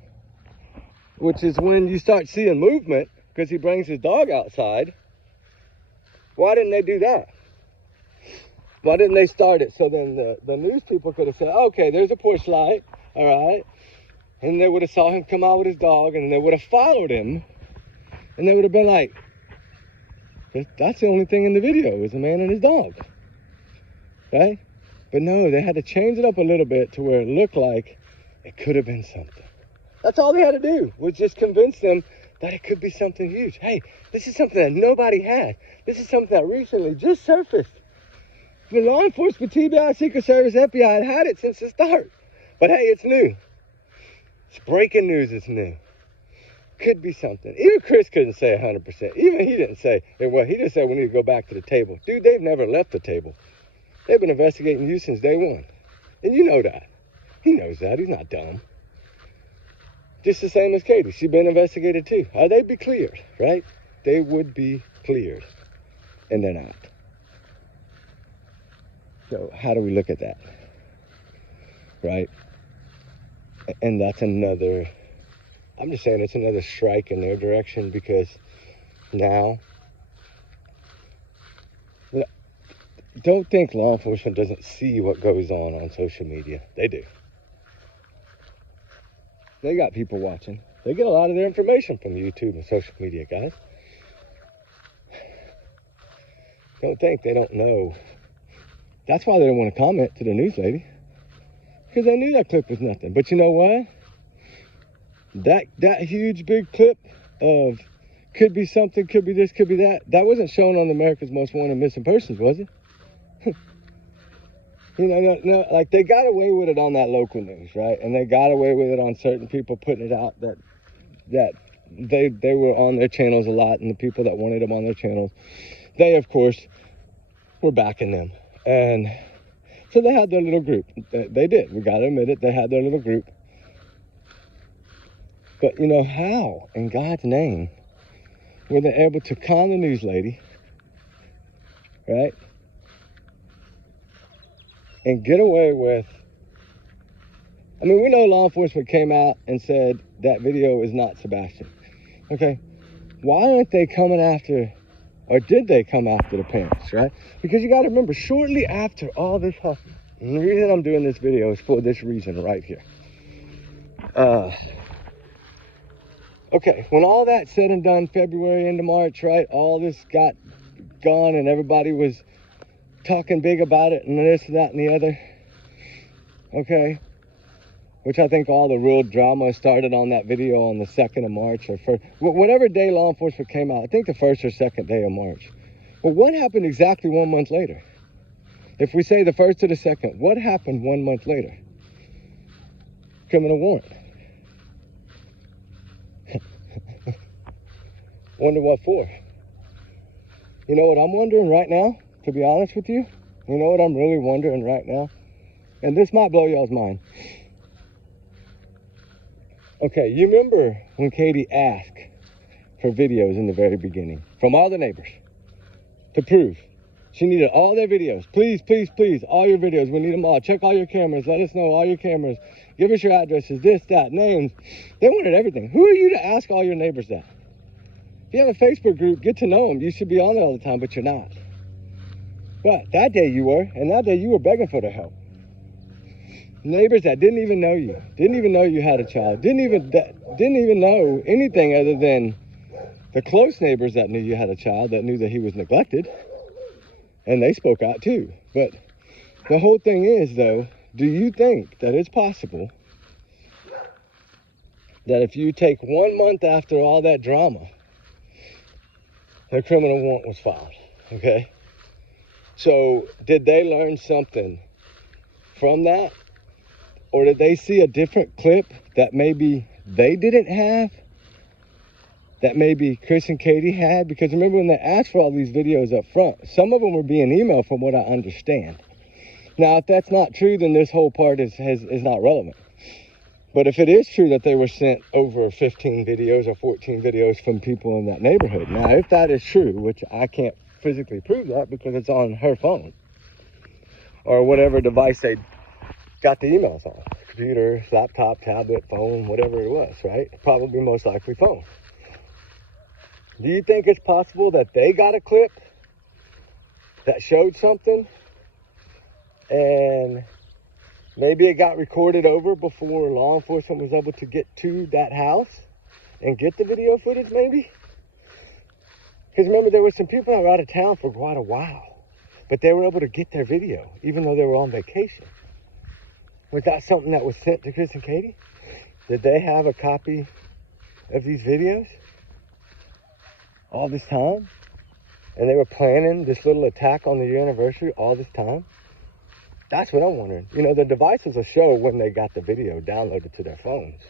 which is when you start seeing movement, because he brings his dog outside? Why didn't they do that? Why didn't they start it so then the news people could have said, okay, there's a porch light, all right, and they would have saw him come out with his dog, and they would have followed him, and they would have been like, that's the only thing in the video is a man and his dog, right? But no, they had to change it up a little bit to where it looked like it could have been something. That's all they had to do, was just convince them that it could be something huge. Hey, this is something that nobody had. This is something that recently just surfaced. The law enforcement, TBI, Secret Service, FBI had it since the start. But hey, it's new. It's breaking news, it's new. Could be something. Even Chris couldn't say 100%. Even he didn't say, well, he just said we need to go back to the table. Dude, they've never left the table. They've been investigating you since day one. And you know that. He knows that. He's not dumb. Just the same as Katie. She's been investigated too. They'd be cleared, right? They would be cleared. And they're not. So how do we look at that? Right? And that's another, I'm just saying it's another strike in their direction, because now, don't think law enforcement doesn't see what goes on social media. They do. They got people watching. They get a lot of their information from YouTube and social media, guys. Don't think they don't know. That's why they didn't want to comment to the news lady, because they knew that clip was nothing. But you know what? That huge big clip of could be something, could be this, could be that, that wasn't shown on America's Most Wanted Missing Persons, was it? You know, no, like they got away with it on that local news, right? And they got away with it on certain people putting it out that they were on their channels a lot, and the people that wanted them on their channels, they of course were backing them. And so they had their little group. They did. We got to admit it. They had their little group. But you know, how in God's name were they able to con the news lady, right? And get away with, I mean, we know law enforcement came out and said that video is not Sebastian. Okay, why aren't they coming after, or did they come after the parents, right? Because you got to remember, shortly after all this happened, and the reason I'm doing this video is for this reason right here. Okay, when all that said and done, February into March, right, all this got gone and everybody was talking big about it and this, that, and the other, okay, which I think all the real drama started on that video on the 2nd of March or first, whatever day law enforcement came out, I think the 1st or 2nd day of March. Well, what happened exactly 1 month later? If we say the 1st or the 2nd, what happened 1 month later? Criminal warrant. Wonder what for? You know what I'm wondering right now, to be honest with you? You know what I'm really wondering right now? And this might blow y'all's mind. Okay, you remember when Katie asked for videos in the very beginning from all the neighbors to prove she needed all their videos. Please, please, please, all your videos. We need them all. Check all your cameras. Let us know all your cameras. Give us your addresses, this, that, names. They wanted everything. Who are you to ask all your neighbors that? If you have a Facebook group, get to know them. You should be on there all the time, but you're not. But that day you were, and that day you were begging for their help. Neighbors that didn't even know you, didn't even know you had a child, didn't even know anything other than the close neighbors that knew you had a child, that knew that he was neglected, and they spoke out too. But the whole thing is, though, do you think that it's possible that if you take 1 month after all that drama, the criminal warrant was filed, okay? So did they learn something from that? Or did they see a different clip that maybe they didn't have, that maybe Chris and Katie had? Because remember when they asked for all these videos up front, some of them were being emailed from what I understand. Now, if that's not true, then this whole part is not relevant. But if it is true that they were sent over 15 videos or 14 videos from people in that neighborhood, now if that is true, which I can't physically prove that because it's on her phone or whatever device they got the emails on, computer, laptop, tablet, phone, whatever it was, right? Probably most likely phone. Do you think it's possible that they got a clip that showed something and maybe it got recorded over before law enforcement was able to get to that house and get the video footage maybe? Because remember, there were some people that were out of town for quite a while, but they were able to get their video even though they were on vacation. Was that something that was sent to Chris and Katie? Did they have a copy of these videos all this time? And they were planning this little attack on the year anniversary all this time? That's what I'm wondering. You know, the devices will show when they got the video downloaded to their phones.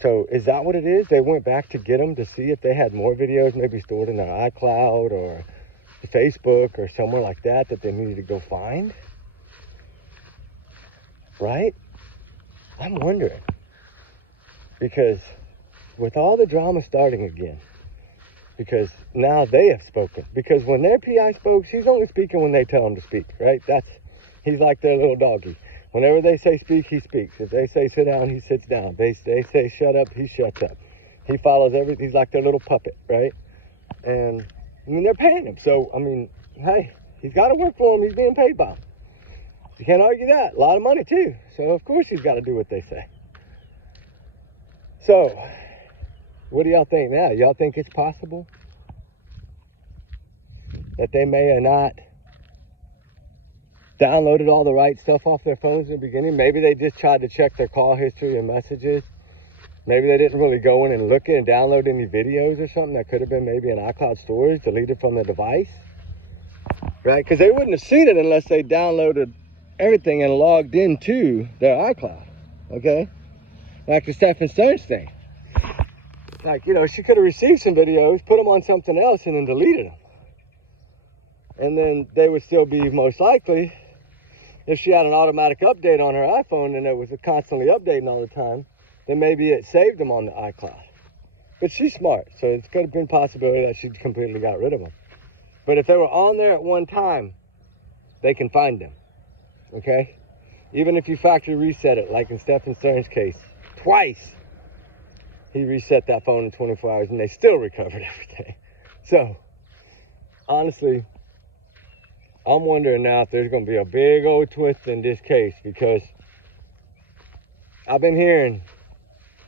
So is that what it is? They went back to get them to see if they had more videos maybe stored in their iCloud or Facebook or somewhere like that that they needed to go find? Right? I'm wondering. Because with all the drama starting again, because now they have spoken. Because when their PI spoke, he's only speaking when they tell him to speak, right? He's like their little doggy. Whenever they say speak, he speaks. If they say sit down, he sits down. They say shut up, he shuts up. He follows everything. He's like their little puppet, right? And, I mean, they're paying him. So, I mean, hey, he's got to work for them. He's being paid by them. You can't argue that. A lot of money, too. So, of course, he's got to do what they say. So, what do y'all think now? Y'all think it's possible that they may have not downloaded all the right stuff off their phones in the beginning? Maybe they just tried to check their call history and messages. Maybe they didn't really go in and look and download any videos or something that could have been maybe an iCloud storage deleted from the device. right? Because they wouldn't have seen it unless they downloaded everything and logged into their iCloud, okay? Like the Stephen Stearns thing. Like, you know, she could have received some videos, put them on something else, and then deleted them. And then they would still be most likely, if she had an automatic update on her iPhone and it was constantly updating all the time, then maybe it saved them on the iCloud. But she's smart, so it could have been a possibility that she completely got rid of them. But if they were on there at one time, they can find them, okay? Even if you factory reset it, like in Stephen Stearns' case, twice he reset that phone in 24 hours and they still recovered everything. So, honestly, I'm wondering now if there's going to be a big old twist in this case, because I've been hearing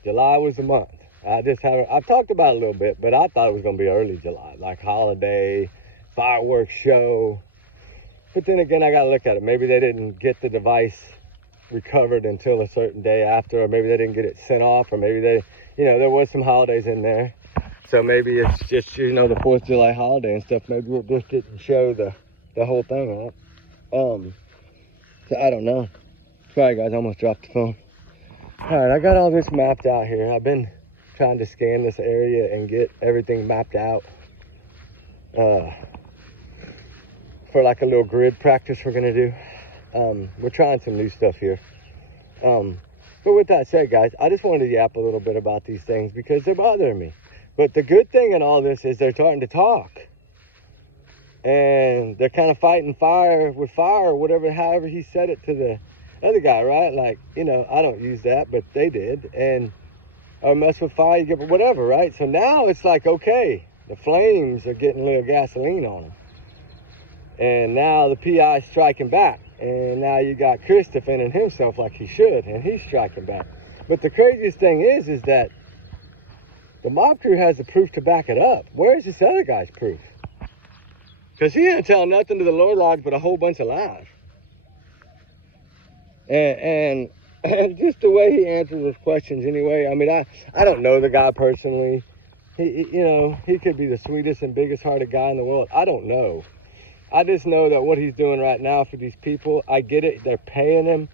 July was the month. I've talked about it a little bit, but I thought it was going to be early July, like holiday, fireworks show. But then again, I got to look at it. Maybe they didn't get the device recovered until a certain day after, or maybe they didn't get it sent off, or maybe they, you know, there was some holidays in there. So maybe it's just, you know, the 4th of July holiday and stuff. Maybe it just didn't show the whole thing, right? So I don't know. Sorry guys, I almost dropped the phone. All right, I got all this mapped out here. I've been trying to scan this area and get everything mapped out for like a little grid practice we're gonna do. We're trying some new stuff here. But with that said, guys, I just wanted to yap a little bit about these things because they're bothering me. But the good thing in all this is they're starting to talk. And they're kind of fighting fire with fire, or whatever, however he said it to the other guy, right? Like, you know, I don't use that, but they did. And, or mess with fire, you get whatever, right? So now it's like, okay, the flames are getting a little gasoline on them. And now the PI's striking back. And now you got Chris defending himself like he should, and he's striking back. But the craziest thing is that the mob crew has the proof to back it up. Where's this other guy's proof? Because he didn't tell nothing to the Lord Lodge but a whole bunch of lies. And just the way he answers his questions anyway. I mean, I don't know the guy personally. He, you know, he could be the sweetest and biggest hearted guy in the world. I don't know. I just know that what he's doing right now for these people, I get it. They're paying him.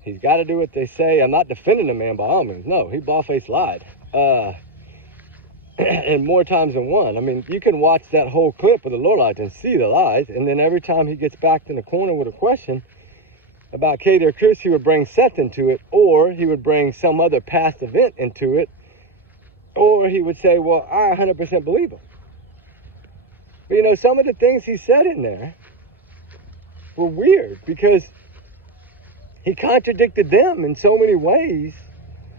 He's got to do what they say. I'm not defending the man by all means. No, he bald-faced lied. And more times than one. I mean, you can watch that whole clip of the Lord Lodge and see the lies. And then every time he gets backed in the corner with a question about Katie or Chris, he would bring Seth into it, or he would bring some other past event into it, or he would say, well, I 100% believe him. But, you know, some of the things he said in there were weird because he contradicted them in so many ways.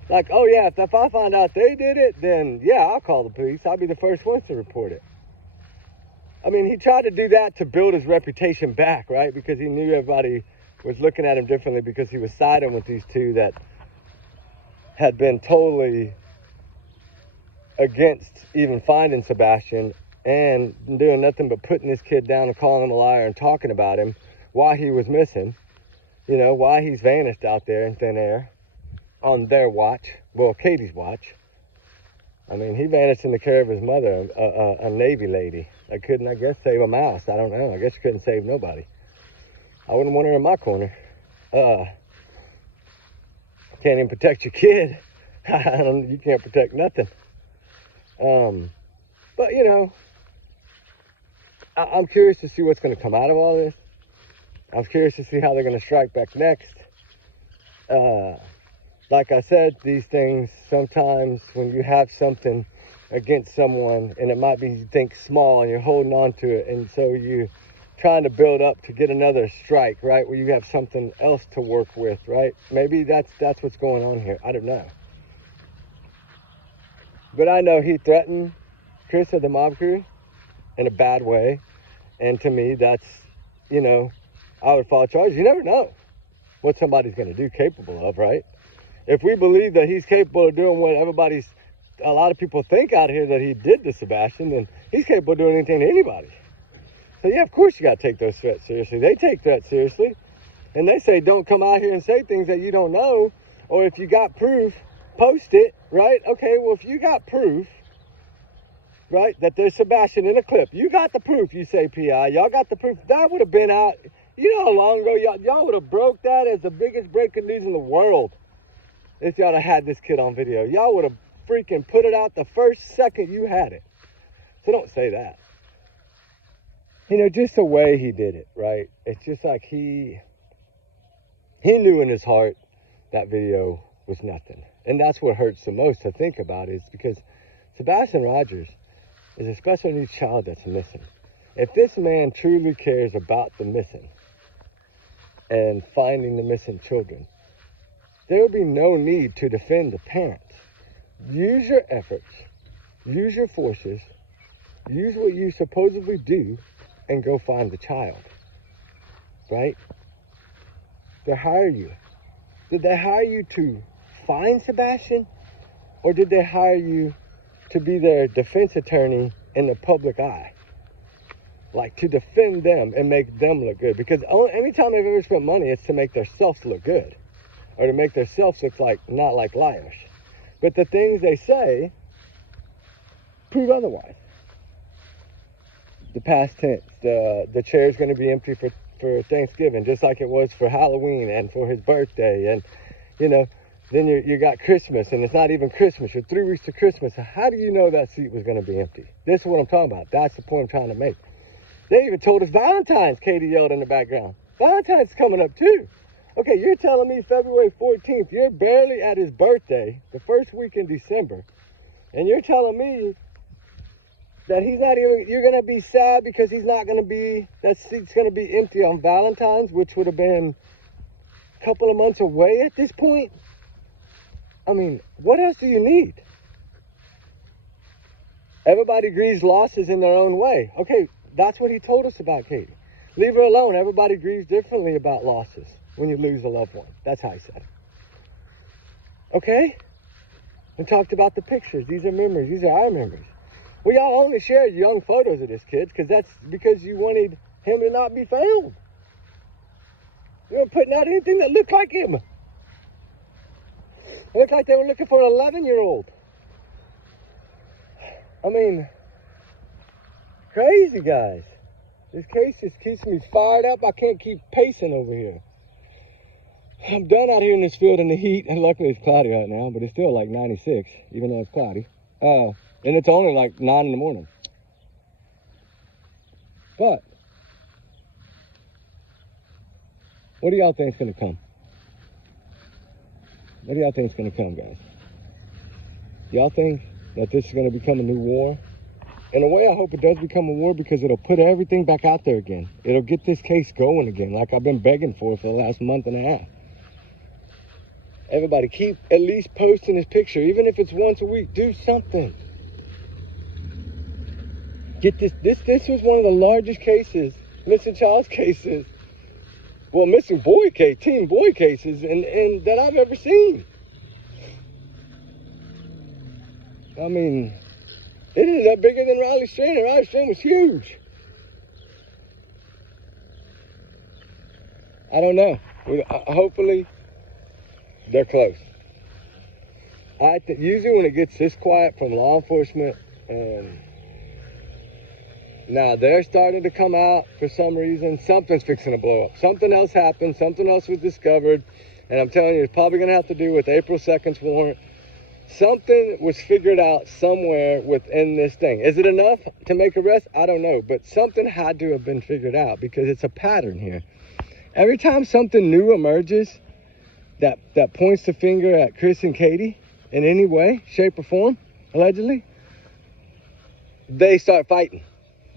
Like, oh yeah, if I find out they did it, then yeah, I'll call the police. I'll be the first one to report it. I mean, he tried to do that to build his reputation back, right? Because he knew everybody was looking at him differently because he was siding with these two that had been totally against even finding Sebastian and doing nothing but putting this kid down and calling him a liar and talking about him, why he was missing, you know, why he's vanished out there in thin air. On their watch, well, Katie's watch. I mean, he vanished in the care of his mother, a Navy lady. I couldn't, I guess, save a mouse. I don't know. I guess you couldn't save nobody. I wouldn't want her in my corner. Can't even protect your kid. You can't protect nothing. But, you know, I'm curious to see what's going to come out of all this. I'm curious to see how they're going to strike back next. Like I said, these things, sometimes when you have something against someone, and it might be you think small and you're holding on to it, and so you're trying to build up to get another strike, right, where you have something else to work with, right? Maybe that's what's going on here. I don't know. But I know he threatened Chris of the mob crew in a bad way, and to me, that's, you know, I would follow charges. You never know what somebody's going to do, capable of, right? If we believe that he's capable of doing what a lot of people think out here that he did to Sebastian, then he's capable of doing anything to anybody. So yeah, of course you got to take those threats seriously. They take threats seriously. And they say, don't come out here and say things that you don't know. Or if you got proof, post it, right? Okay, well, if you got proof right? That there's Sebastian in a clip. You got the proof, you say, PI. Y'all got the proof. That would have been out. You know how long ago y'all would have broke that as the biggest breaking news in the world if y'all had had this kid on video. Y'all would have freaking put it out the first second you had it. So don't say that. You know, just the way he did it, right? It's just like he knew in his heart that video was nothing. And that's what hurts the most to think about, is because Sebastian Rogers is a special needs child that's missing. If this man truly cares about the missing and finding the missing children, there would be no need to defend the parents. Use your efforts, use your forces, use what you supposedly do, and go find the child, right? They hire you. Did they hire you to find Sebastian, or did they hire you to be their defense attorney in the public eye? Like, to defend them and make them look good. Because anytime they've ever spent money, it's to make themselves look good, or to make themselves look like, not like liars. But the things they say prove otherwise. The past tense, the chair's going to be empty for Thanksgiving, just like it was for Halloween and for his birthday. And, you know, then you got Christmas, and it's not even Christmas. You're 3 weeks to Christmas. So how do you know that seat was going to be empty? This is what I'm talking about. That's the point I'm trying to make. They even told us Valentine's, Katie yelled in the background. Valentine's coming up too. Okay, you're telling me February 14th, you're barely at his birthday, the first week in December, and you're telling me that he's not even, you're going to be sad because he's not going to be, that seat's going to be empty on Valentine's, which would have been a couple of months away at this point? I mean, what else do you need? Everybody grieves losses in their own way. Okay, that's what he told us about Katie. Leave her alone. Everybody grieves differently about losses when you lose a loved one. That's how he said it. Okay? And talked about the pictures. These are memories. These are our memories. Well, y'all only shared young photos of this kid that's because you wanted him to not be found. You weren't putting out anything that looked like him. It looked like they were looking for an 11-year-old. I mean, crazy, guys. This case just keeps me fired up. I can't keep pacing over here. I'm done out here in this field in the heat, and luckily it's cloudy right now, but it's still like 96, even though it's cloudy. And it's only like 9 in the morning. But what do y'all think is going to come? What do y'all think is going to come, guys? Y'all think that this is going to become a new war? In a way, I hope it does become a war, because it'll put everything back out there again. It'll get this case going again, like I've been begging for the last month and a half. Everybody, keep at least posting this picture, even if it's once a week. Do something. Get this. This was one of the largest cases, missing child cases. Well, missing boy case, teen boy cases, and that I've ever seen. I mean, it ended up bigger than Riley Strain, and Riley Strain was huge. I don't know. Hopefully, they're close. Usually when it gets this quiet from law enforcement, now they're starting to come out for some reason. Something's fixing to blow up. Something else happened. Something else was discovered. And I'm telling you, it's probably going to have to do with April 2nd's warrant. Something was figured out somewhere within this thing. Is it enough to make arrests? I don't know. But something had to have been figured out, because it's a pattern here. Every time something new emerges that points the finger at Chris and Katie in any way, shape, or form, allegedly, they start fighting.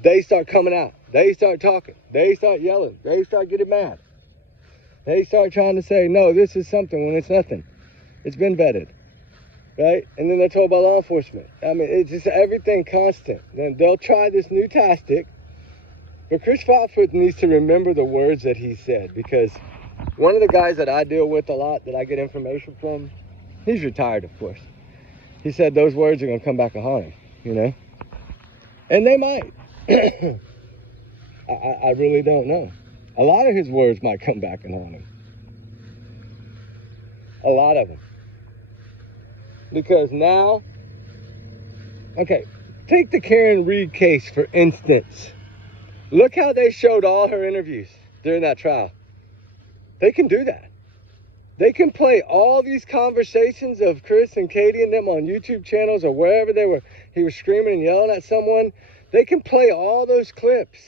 They start coming out. They start talking. They start yelling. They start getting mad. They start trying to say, no, this is something, when it's nothing. It's been vetted. Right? And then they're told by law enforcement. I mean, it's just everything constant. Then they'll try this new tactic. But Chris Flatfoot needs to remember the words that he said, because one of the guys that I deal with a lot, that I get information from, he's retired, of course. He said those words are going to come back and haunt him, you know? And they might. I really don't know. A lot of his words might come back and haunt him. A lot of them. Because now, okay, Take the Karen Reed case, for instance. Look how they showed all her interviews during that trial. They can do that. They can play all these conversations of Chris and Katie and them on YouTube channels or wherever he was screaming and yelling at someone. They can play all those clips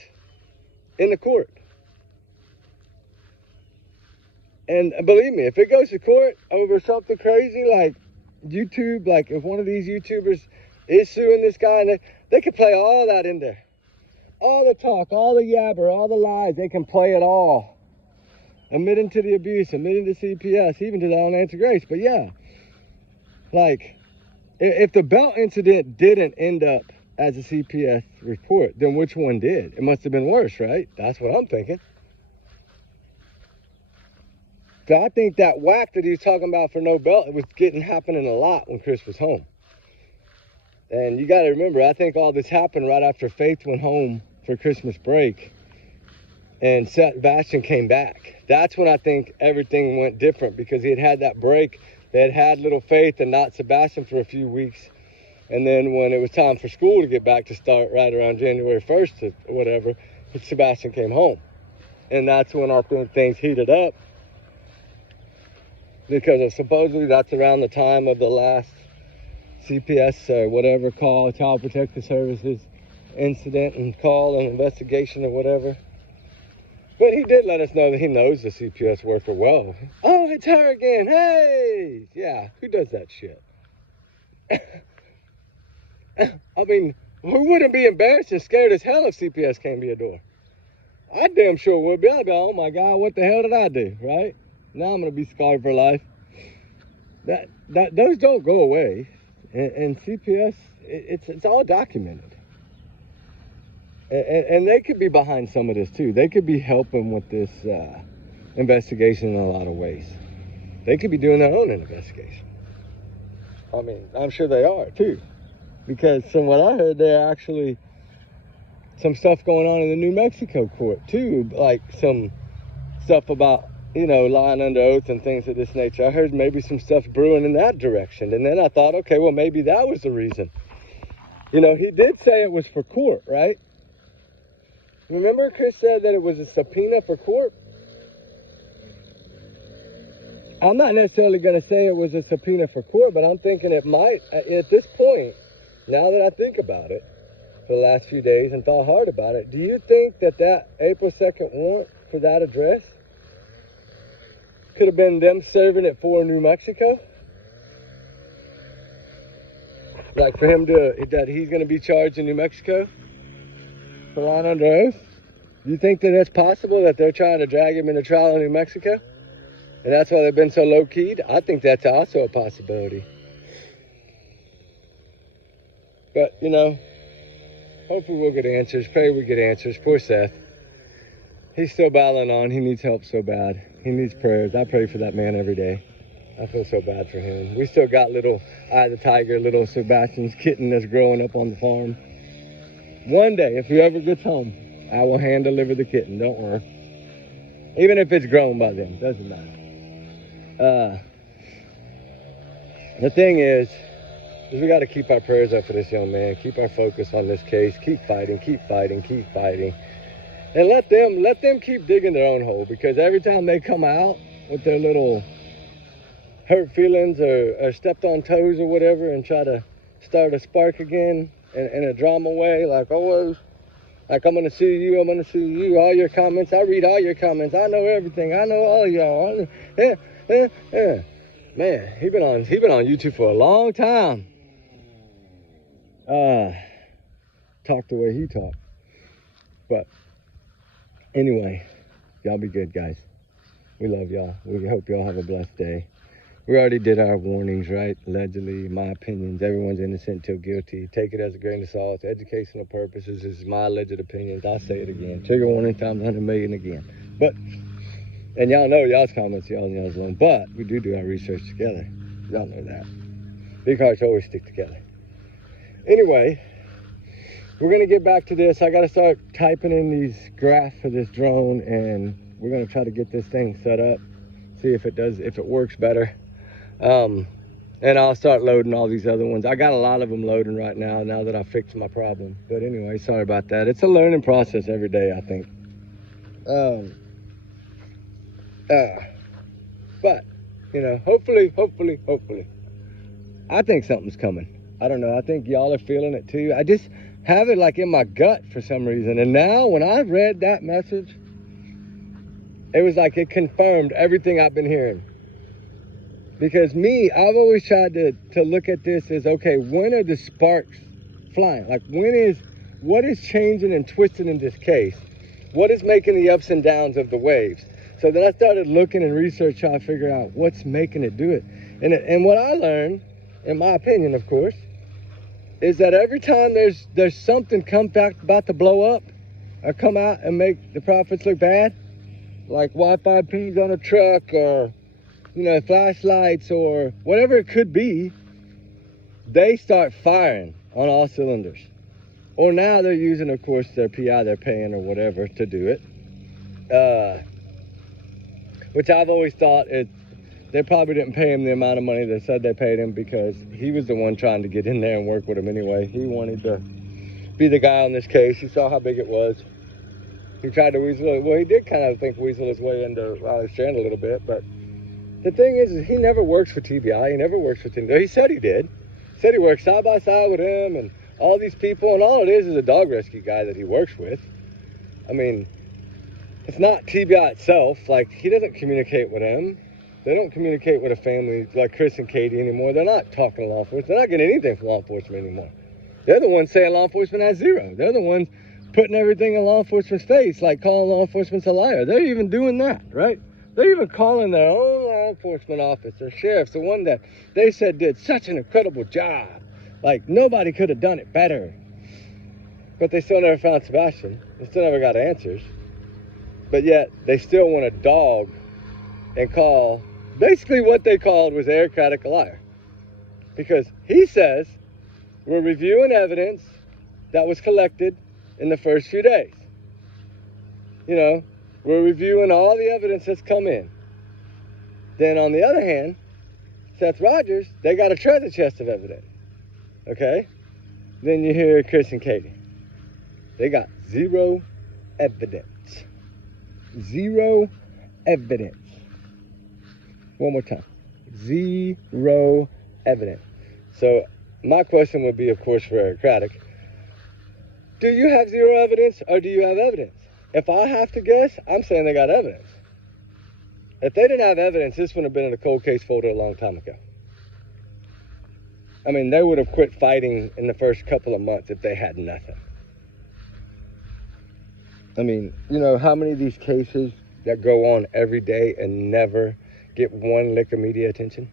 in the court. And believe me, if it goes to court over something crazy like YouTube, like if one of these YouTubers is suing this guy, and they can play all that in there. All the talk, all the yabber, all the lies, they can play it all. Admitting to the abuse, admitting to CPS, even to the unanswered grace. But yeah, like, if the belt incident didn't end up as a CPS report, then which one did? It must have been worse, right? That's what I'm thinking. So I think that whack that he's talking about for no belt, it was happening a lot when Chris was home. And you got to remember, I think all this happened right after Faith went home for Christmas break and Sebastian came back. That's when I think everything went different, because he had that break. They had little Faith and not Sebastian for a few weeks. And then when it was time for school to get back to start right around January 1st or whatever, Sebastian came home. And that's when I think things heated up, because supposedly that's around the time of the last CPS or whatever call, Child Protective Services incident and call and investigation or whatever. But he did let us know that he knows the CPS worker well. Oh, it's her again. Hey! Yeah, who does that shit? I mean, who wouldn't be embarrassed and scared as hell if CPS came to your door? I damn sure would be. I'd be, oh my God, what the hell did I do, right? Now I'm going to be scarred for life. Those don't go away. And CPS, it's all documented. And they could be behind some of this too. They could be helping with this investigation in a lot of ways. They could be doing their own investigation. I mean, I'm sure they are too. Because from what I heard, there are actually some stuff going on in the New Mexico court too. Like some stuff about, lying under oath and things of this nature. I heard maybe some stuff brewing in that direction. And then I thought, okay, well, maybe that was the reason. He did say it was for court, right? Remember Chris said that it was a subpoena for court? I'm not necessarily going to say it was a subpoena for court, but I'm thinking it might. At this point, now that I think about it for the last few days and thought hard about it, do you think that April 2nd warrant for that address could have been them serving it for New Mexico? Like for him that he's going to be charged in New Mexico for lying under oath? Do you think that it's possible that they're trying to drag him into trial in New Mexico? And that's why they've been so low-keyed? I think that's also a possibility. But, hopefully we'll get answers. Pray we get answers. Poor Seth. He's still battling on. He needs help so bad. He needs prayers. I pray for that man every day. I feel so bad for him. We still got little Eye the Tiger, little Sebastian's kitten that's growing up on the farm. One day, if he ever gets home, I will hand deliver the kitten. Don't worry. Even if it's grown by then. Doesn't matter. The thing is we got to keep our prayers up for this young man. Keep our focus on this case. Keep fighting, keep fighting, keep fighting. And let them keep digging their own hole, because every time they come out with their little hurt feelings or stepped on toes or whatever and try to start a spark again in a drama way, like, like I'm going to sue you, I'm going to sue you, all your comments, I read all your comments, I know everything, I know all of y'all. Man, he been on YouTube for a long time. Talk the way he talked. But anyway, y'all be good, guys. We love y'all. We hope y'all have a blessed day. We already did our warnings, right? Allegedly, my opinions. Everyone's innocent till guilty. Take it as a grain of salt. Educational purposes. This is my alleged opinions. I'll say it again. Trigger warning times 100 million again. But, and y'all know y'all's comments, y'all's alone. But we do our research together. Y'all know that. Big hearts always stick together. Anyway, we're going to get back to this. I got to start typing in these graphs for this drone, and we're going to try to get this thing set up. See if it works better. And I'll start loading all these other ones. I got a lot of them loading right now that I fixed my problem. But anyway, sorry about that. It's a learning process every day, I think. But, you know, hopefully, I think something's coming. I don't know. I think y'all are feeling it too. I just have it like in my gut for some reason. And now when I read that message, it was like it confirmed everything I've been hearing. Because I've always tried to look at this as, okay, when are the sparks flying? Like, what is changing and twisting in this case? What is making the ups and downs of the waves? So then I started looking and research, trying to figure out what's making it do it. And what I learned, in my opinion, of course, is that every time there's something come back about to blow up or come out and make the prophets look bad, like Wi-Fi pings on a truck or, you know, flashlights or whatever it could be, they start firing on all cylinders. Or now they're using, of course, their PI they're paying or whatever to do it. Which I've always thought they probably didn't pay him the amount of money they said they paid him because he was the one trying to get in there and work with him anyway. He wanted to be the guy on this case. He saw how big it was. He tried to he did kind of weasel his way into Riley Strand a little bit, but the thing is he never works for TBI. He never works for TBI. He said he did. He said he works side by side with him and all these people, and all it is a dog rescue guy that he works with. I mean, it's not TBI itself. Like, he doesn't communicate with them. They don't communicate with a family like Chris and Katie anymore. They're not talking to law enforcement. They're not getting anything from law enforcement anymore. They're the ones saying law enforcement has zero. They're the ones putting everything in law enforcement's face, like calling law enforcement a liar. They're even doing that, right? They're even calling their own law enforcement officer, sheriffs, the one that they said did such an incredible job. Like, nobody could have done it better. But they still never found Sebastian. They still never got answers. But yet, they still want to dog and call. Basically, what they called was Eric Craddock a liar. Because he says, we're reviewing evidence that was collected in the first few days. You know, we're reviewing all the evidence that's come in. Then on the other hand, Seth Rogers, they got a treasure chest of evidence. Okay? Then you hear Chris and Katie. They got zero evidence. Zero evidence. One more time. Zero evidence. So my question would be, of course, for Eric Craddock, do you have zero evidence or do you have evidence? If I have to guess, I'm saying they got evidence. If they didn't have evidence, this would have been in a cold case folder a long time ago. I mean, they would have quit fighting in the first couple of months if they had nothing. I mean, you know, how many of these cases that go on every day and never get one lick of media attention?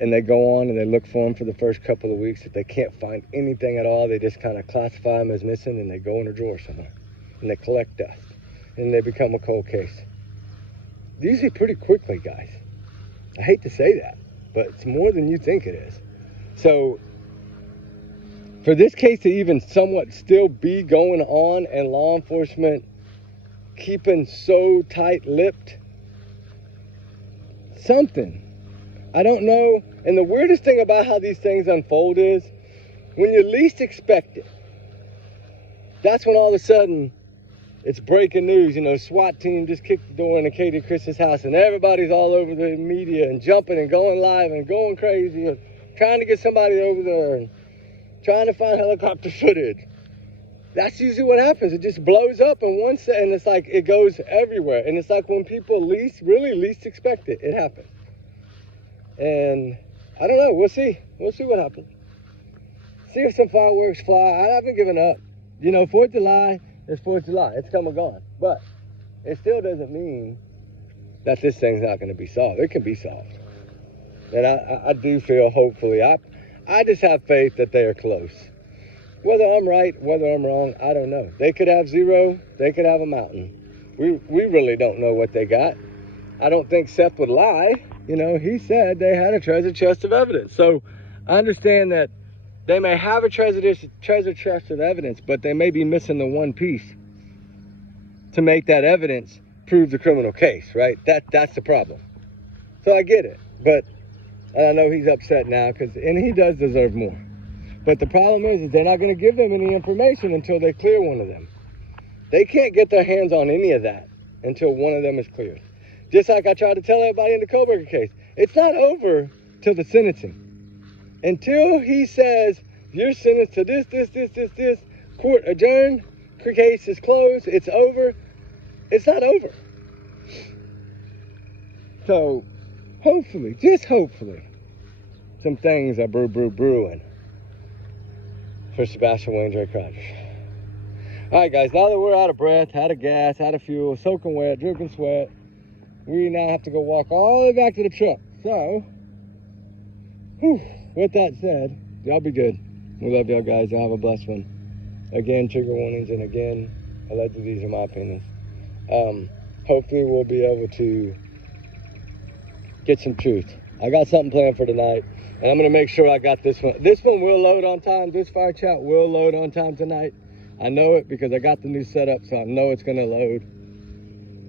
And they go on and they look for them for the first couple of weeks. If they can't find anything at all, they just kind of classify them as missing and they go in a drawer somewhere. And they collect dust. And they become a cold case. Usually pretty quickly, guys. I hate to say that, but it's more than you think it is. So, for this case to even somewhat still be going on and law enforcement keeping so tight-lipped, something. I don't know. And the weirdest thing about how these things unfold is when you least expect it, that's when all of a sudden it's breaking news. You know, SWAT team just kicked the door into Katie Chris's house and everybody's all over the media and jumping and going live and going crazy and trying to get somebody over there and trying to find helicopter footage. That's usually what happens. It just blows up in one set and it's like it goes everywhere. And it's like when people really least expect it, it happens. And I don't know. We'll see. We'll see what happens. See if some fireworks fly. I haven't given up. You know, 4th of July is 4th of July. It's come and gone. But it still doesn't mean that this thing's not going to be solved. It can be solved. And I do feel, hopefully, I just have faith that they are close. Whether I'm right, whether I'm wrong, I don't know. They could have zero. They could have a mountain. We really don't know what they got. I don't think Seth would lie. You know, he said they had a treasure chest of evidence. So I understand that they may have a treasure chest of evidence, but they may be missing the one piece to make that evidence prove the criminal case, right? That's the problem. So I get it. But And I know he's upset now, and he does deserve more. But the problem is they're not going to give them any information until they clear one of them. They can't get their hands on any of that until one of them is cleared. Just like I tried to tell everybody in the Koberger case. It's not over till the sentencing. Until he says, you're sentenced to this, court adjourned, case is closed, it's over. It's not over. So, hopefully, just hopefully, some things are brewing for Sebastian Wayne Drake Rogers. All right, guys, now that we're out of breath, out of gas, out of fuel, soaking wet, dripping sweat, we now have to go walk all the way back to the truck. So, with that said, y'all be good. We love y'all, guys. Y'all have a blessed one. Again, trigger warnings, and again, allegedly, these are my opinions. Hopefully, we'll be able to get some truth. I got something planned for tonight, and I'm going to make sure I got this one. This one will load on time. This fire chat will load on time tonight. I know it because I got the new setup, so I know it's going to load.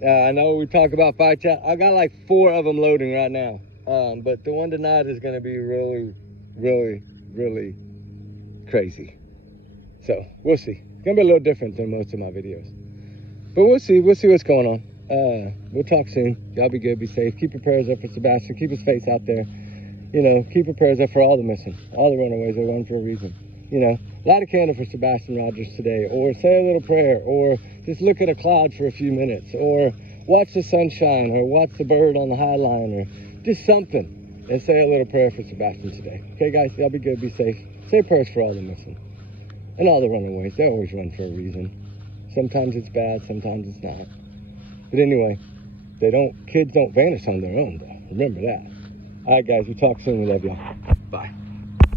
I know we talk about fire chat. I got like 4 of them loading right now. But the one tonight is going to be really, really, really crazy. So we'll see. It's going to be a little different than most of my videos. But we'll see. We'll see what's going on. We'll talk soon. Y'all be good. Be safe. Keep your prayers up for Sebastian. Keep his face out there. You know, keep your prayers up for all the missing. All the runaways are run for a reason. You know, light a candle for Sebastian Rogers today. Or say a little prayer. Or just look at a cloud for a few minutes. Or watch the sunshine. Or watch the bird on the high line. Or just something. And say a little prayer for Sebastian today. Okay, guys? Y'all be good. Be safe. Say prayers for all the missing. And all the runaways. They always run for a reason. Sometimes it's bad. Sometimes it's not. But anyway, kids don't vanish on their own, though. Remember that. All right, guys. We talk soon. We love y'all. Bye.